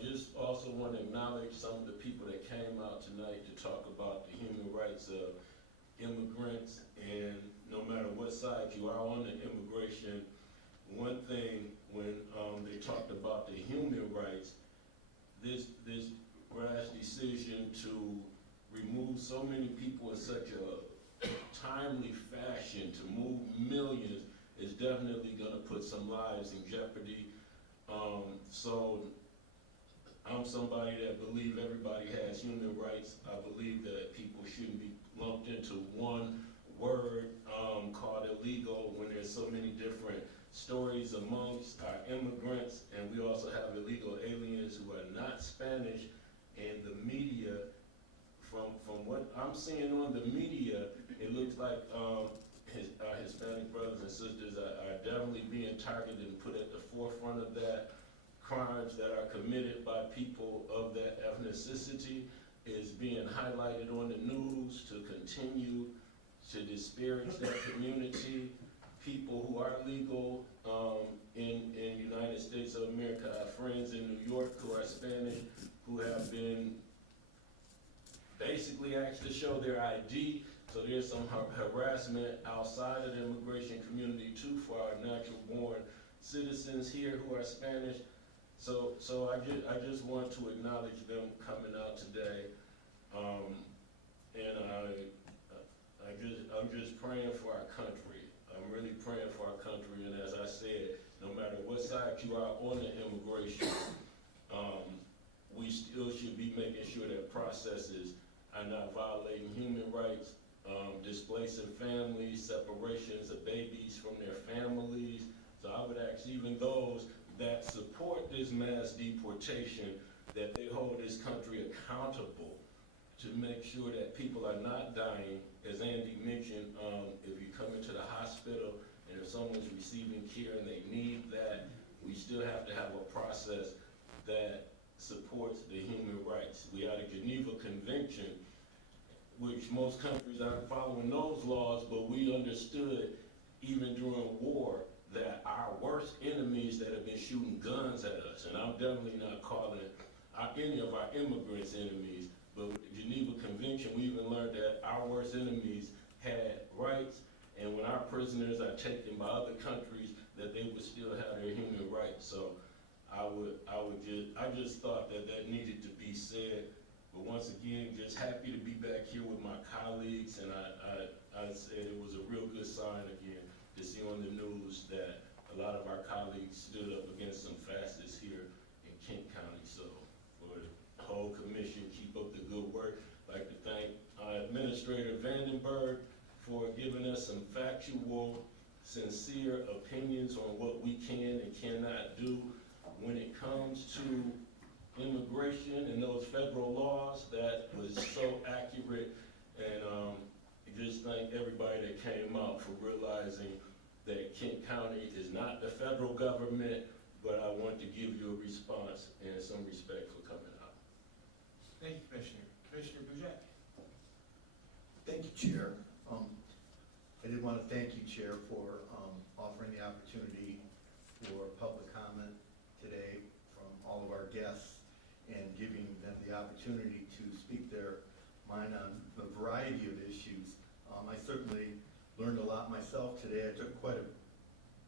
Just also want to acknowledge some of the people that came out tonight to talk about the human rights of immigrants, and no matter what side you are on the immigration, one thing when they talked about the human rights, this rash decision to remove so many people in such a timely fashion, to move millions, is definitely going to put some lives in jeopardy. So I'm somebody that believes everybody has human rights. I believe that people shouldn't be lumped into one word called illegal when there's so many different stories amongst our immigrants, and we also have illegal aliens who are not Spanish. And the media, from what I'm seeing on the media, it looks like our Hispanic brothers and sisters are definitely being targeted and put at the forefront of that. Crimes that are committed by people of that ethnicity is being highlighted on the news to continue to disparage that community. People who are legal in United States of America, I have friends in New York who are Spanish, who have been basically asked to show their ID. So there's some harassment outside of the immigration community too for our natural born citizens here who are Spanish. So I just want to acknowledge them coming out today, and I'm just praying for our country. I'm really praying for our country, and as I said, no matter what side you are on the immigration, we still should be making sure that processes are not violating human rights, displacing families, separations of babies from their families. So I would ask even those that support this mass deportation, that they hold this country accountable to make sure that people are not dying. As Andy mentioned, if you come into the hospital and if someone's receiving care and they need that, we still have to have a process that supports the human rights. We had a Geneva Convention, which most countries aren't following those laws, but we understood even during war that our worst enemies that have been shooting guns at us, and I'm definitely not calling any of our immigrants enemies, but with the Geneva Convention, we even learned that our worst enemies had rights, and when our prisoners are taken by other countries, that they would still have their human rights. So I just thought that needed to be said. But once again, just happy to be back here with my colleagues, and I said it was a real good sign again to see on the news that a lot of our colleagues stood up against some fascists here in Kent County. So for the whole commission, keep up the good work. I'd like to thank Administrator Vandenberg for giving us some factual, sincere opinions on what we can and cannot do when it comes to immigration and those federal laws. That was so accurate secret. And just thank everybody that came out for realizing that Kent County is not the federal government, but I want to give you a response and some respect for coming out. Thank you, Commissioner. Commissioner Boujek. Thank you, Chair. I did want to thank you, Chair, for offering the opportunity for public comment today from all of our guests and giving them the opportunity to speak their mind on a variety of issues. I certainly learned a lot myself today. I took quite a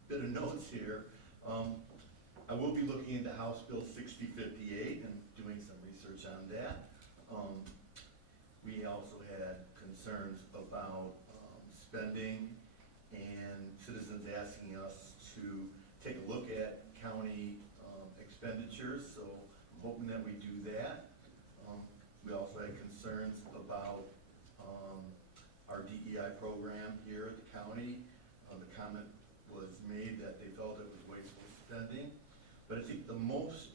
bit of notes here. I will be looking into House Bill 6058 and doing some research on that. We also had concerns about spending and citizens asking us to take a look at county expenditures, so I'm hoping that we do that. We also had concerns about our DEI program here at the county. The comment was made that they felt it was wasteful spending. But I think the most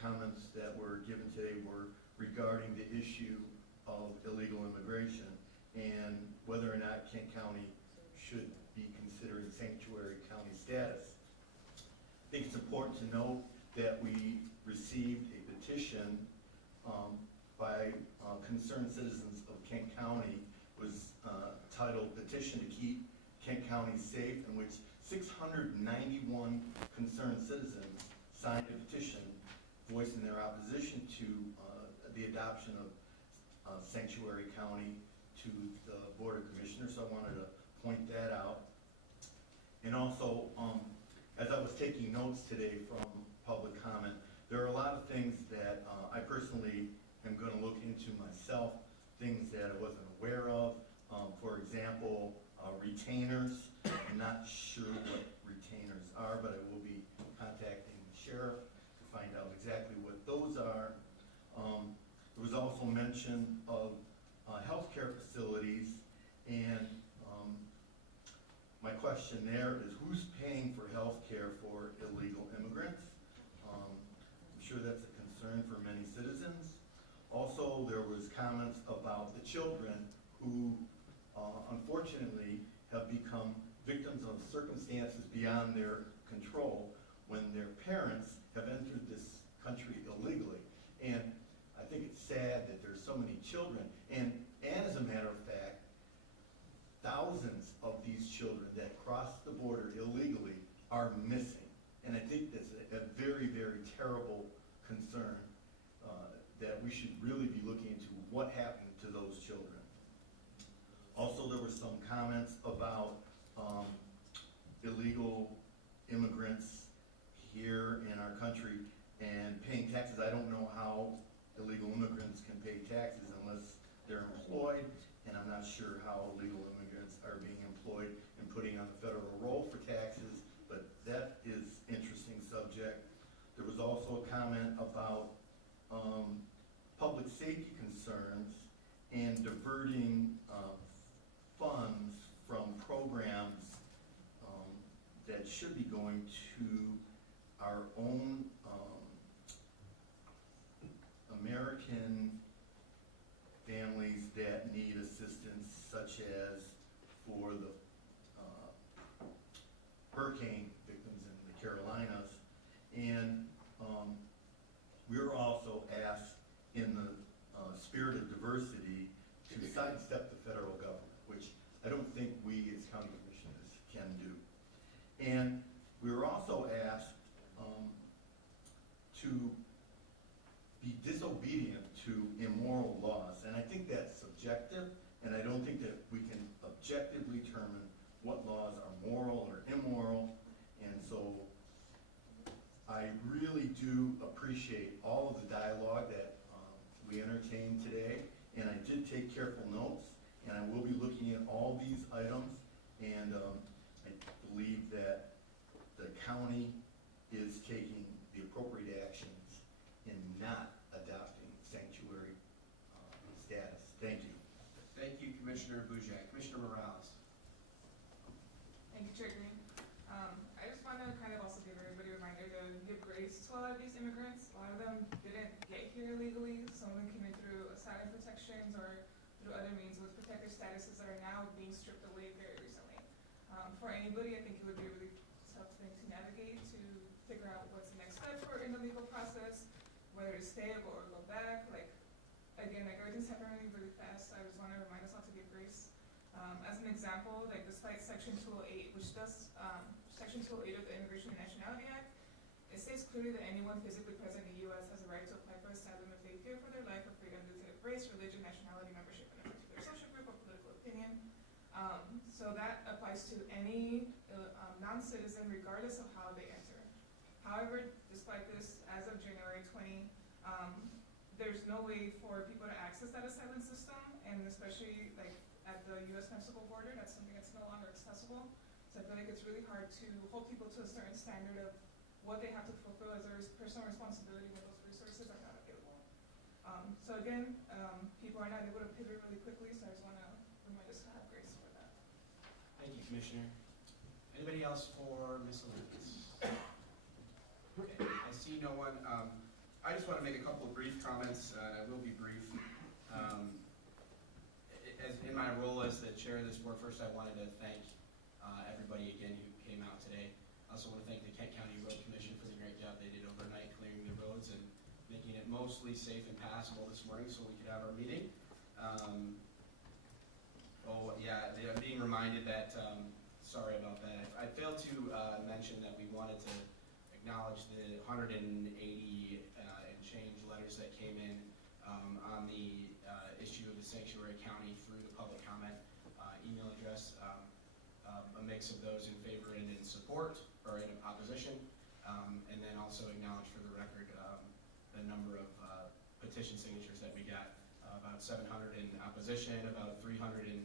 comments that were given today were regarding the issue of illegal immigration and whether or not Kent County should be considering sanctuary county status. I think it's important to note that we received a petition by concerned citizens of Kent County, was titled Petition to Keep Kent County Safe, in which 691 concerned citizens signed a petition voicing their opposition to the adoption of Sanctuary County to the Board of Commissioners, so I wanted to point that out. And also, as I was taking notes today from public comment, there are a lot of things that I personally am going to look into myself, things that I wasn't aware of. For example, retainers. I'm not sure what retainers are, but I will be contacting the sheriff to find out exactly what those are. There was also mention of healthcare facilities, and my question there is who's paying for healthcare for illegal immigrants? I'm sure that's a concern for many citizens. Also, there was comments about the children who unfortunately have become victims of circumstances beyond their control when their parents have entered this country illegally. And I think it's sad that there's so many children, and as a matter of fact, thousands of these children that cross the border illegally are missing. And I think that's a very, very terrible concern that we should really be looking into what happened to those children. Also, there were some comments about illegal immigrants here in our country and paying taxes. I don't know how illegal immigrants can pay taxes unless they're employed, and I'm not sure how illegal immigrants are being employed and putting on the federal roll for taxes, but that is an interesting subject. There was also a comment about public safety concerns and diverting funds from programs that should be going to our own American families that need assistance, such as for the hurricane victims in the Carolinas. And we were also asked, in the spirit of diversity, to sidestep the federal government, which I don't think we as county commissioners can do. And we were also asked to be disobedient to immoral laws. And I think that's subjective, and I don't think that we can objectively determine what laws are moral or immoral. And so I really do appreciate all of the dialogue that we entertained today, and I did take careful notes, and I will be looking at all these items, and I believe that the county is taking the appropriate actions in not adopting sanctuary status. Thank you. Thank you, Commissioner Boujek. Commissioner Morales. Thank you, Chair Green. I just want to kind of also give everybody a reminder to give grace to a lot of these immigrants. A lot of them didn't get here illegally. Some of them came in through asylum protections or through means with protected statuses that are now being stripped away very recently. For anybody, I think it would be a really tough thing to navigate, to figure out what's the next step for in the legal process, whether to stay or go back. Like, again, like everything's happening really fast. I just want to remind us all to give grace. As an example, like despite Section 208, which does, Section 208 of the Immigration and Nationality Act, it states clearly that anyone physically present in the U.S. has a right to apply for asylum if they fear for their life or freedom due to race, religion, nationality, membership in a particular social group or political opinion. So that applies to any non-citizen regardless of how they enter. However, despite this, as of January 20, there's no way for people to access that asylum system, and especially like at the U.S.-Mexico border, that's something that's no longer accessible. So I feel like it's really hard to hold people to a certain standard of what they have to fulfill as their personal responsibility when those resources are not available. So again, people are not able to pivot really quickly, so I just want to remind us to have grace for that. Thank you, Commissioner. Anybody else for miscellaneous? Okay, I see no one. I just want to make a couple of brief comments. I will be brief. As in my role as the chair of this board, first I wanted to thank everybody again who came out today. I also want to thank the Kent County Road Commission for the great job they did overnight clearing the roads and making it mostly safe and passable this morning so we could have our meeting. I'm being reminded that, sorry about that. I failed to mention that we wanted to acknowledge the 180 and change letters that came in on the issue of the sanctuary county through the public comment email address. A mix of those in favor and in support or in opposition, and then also acknowledge for the record the number of petition signatures that we got. About 700 in opposition, about 300 in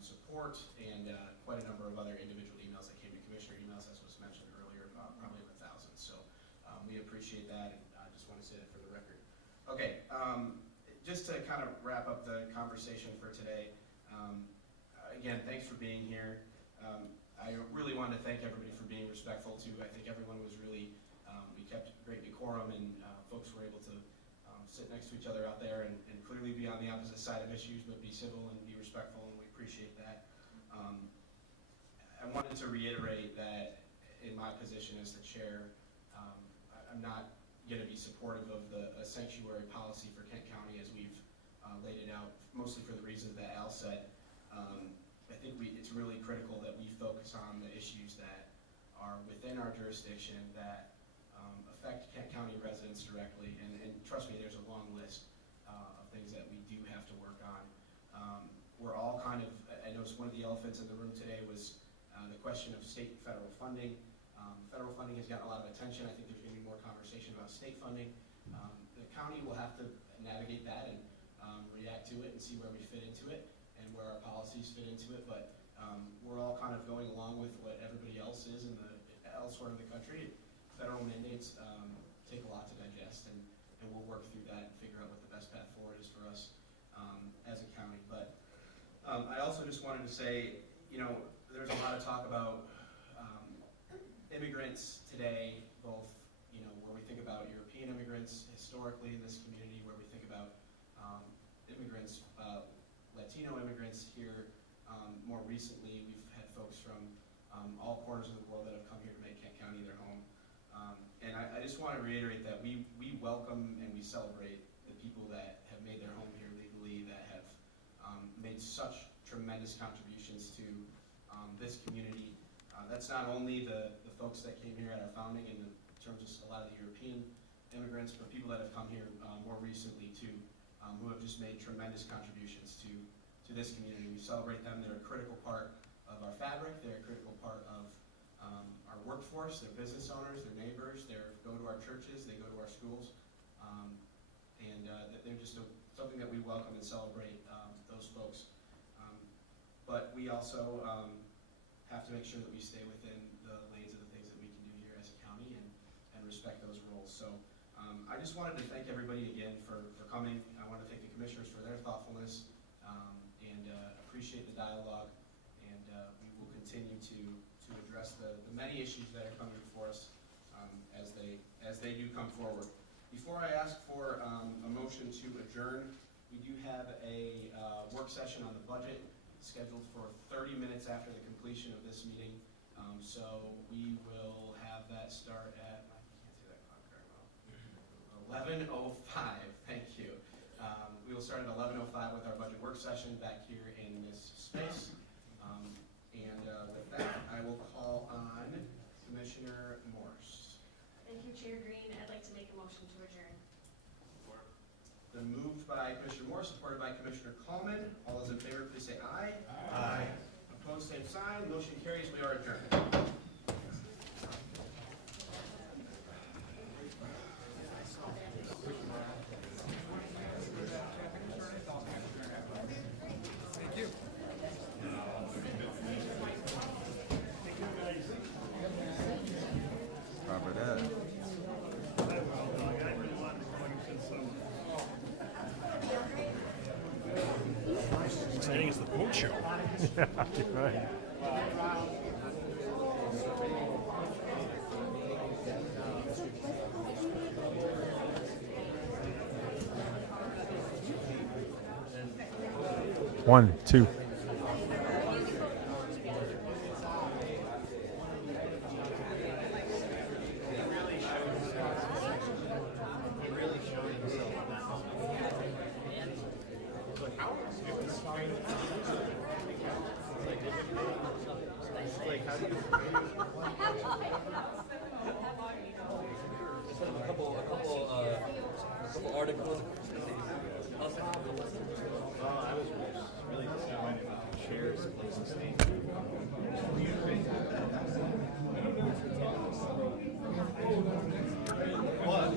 support, and quite a number of other individual emails that came to commissioner emails, as was mentioned earlier, probably 1,000. So we appreciate that, and I just want to say that for the record. Okay, just to kind of wrap up the conversation for today, again, thanks for being here. I really wanted to thank everybody for being respectful too. I think everyone was really, we kept great decorum, and folks were able to sit next to each other out there and clearly be on the opposite side of issues, but be civil and be respectful, and we appreciate that. I wanted to reiterate that in my position as the chair, I'm not going to be supportive of a sanctuary policy for Kent County as we've laid it out, mostly for the reasons that Al said. I think it's really critical that we focus on the issues that are within our jurisdiction that affect Kent County residents directly, and trust me, there's a long list of things that we do have to work on. We're all kind of, I noticed one of the elephants in the room today was the question of state and federal funding. Federal funding has gotten a lot of attention. I think there's going to be more conversation about state funding. The county will have to navigate that and react to it and see where we fit into it and where our policies fit into it, but we're all kind of going along with what everybody else is elsewhere in the country. Federal mandates take a lot to digest, and we'll work through that and figure out what the best path forward is for us as a county. But I also just wanted to say, there's a lot of talk about immigrants today, both, where we think about European immigrants historically in this community, where we think about immigrants, Latino immigrants here. More recently, we've had folks from all corners of the world that have come here to make Kent County their home. And I just want to reiterate that we welcome and we celebrate the people that have made their home here legally, that have made such tremendous contributions to this community. That's not only the folks that came here at our founding in terms of a lot of the European immigrants, but people that have come here more recently too, who have just made tremendous contributions to this community. We celebrate them. They're a critical part of our fabric. They're a critical part of our workforce. They're business owners. They're neighbors. They go to our churches. They go to our schools. And they're just something that we welcome and celebrate, those folks. But we also have to make sure that we stay within the lanes of the things that we can do here as a county and respect those rules. So I just wanted to thank everybody again for coming. I want to thank the commissioners for their thoughtfulness, and appreciate the dialogue, and we will continue to address the many issues that are coming before us as they do come forward. Before I ask for a motion to adjourn, We do have a work session on the budget scheduled for 30 minutes after the completion of this meeting. So we will have that start at, I can't see that clock very well, 11:05, thank you. We will start at 11:05 with our budget work session back here in this space. With that, I will call on Commissioner Morse. Thank you, Chair Green. I'd like to make a motion to adjourn. Been moved by Commissioner Morse, supported by Commissioner Coleman. All those in favor, please say aye. Aye. Opposed, same sign. Motion carries. We are adjourned. Exciting as the boat show. Yeah, right. One, two. A couple articles. I was really disappointed about the shares places thing. What?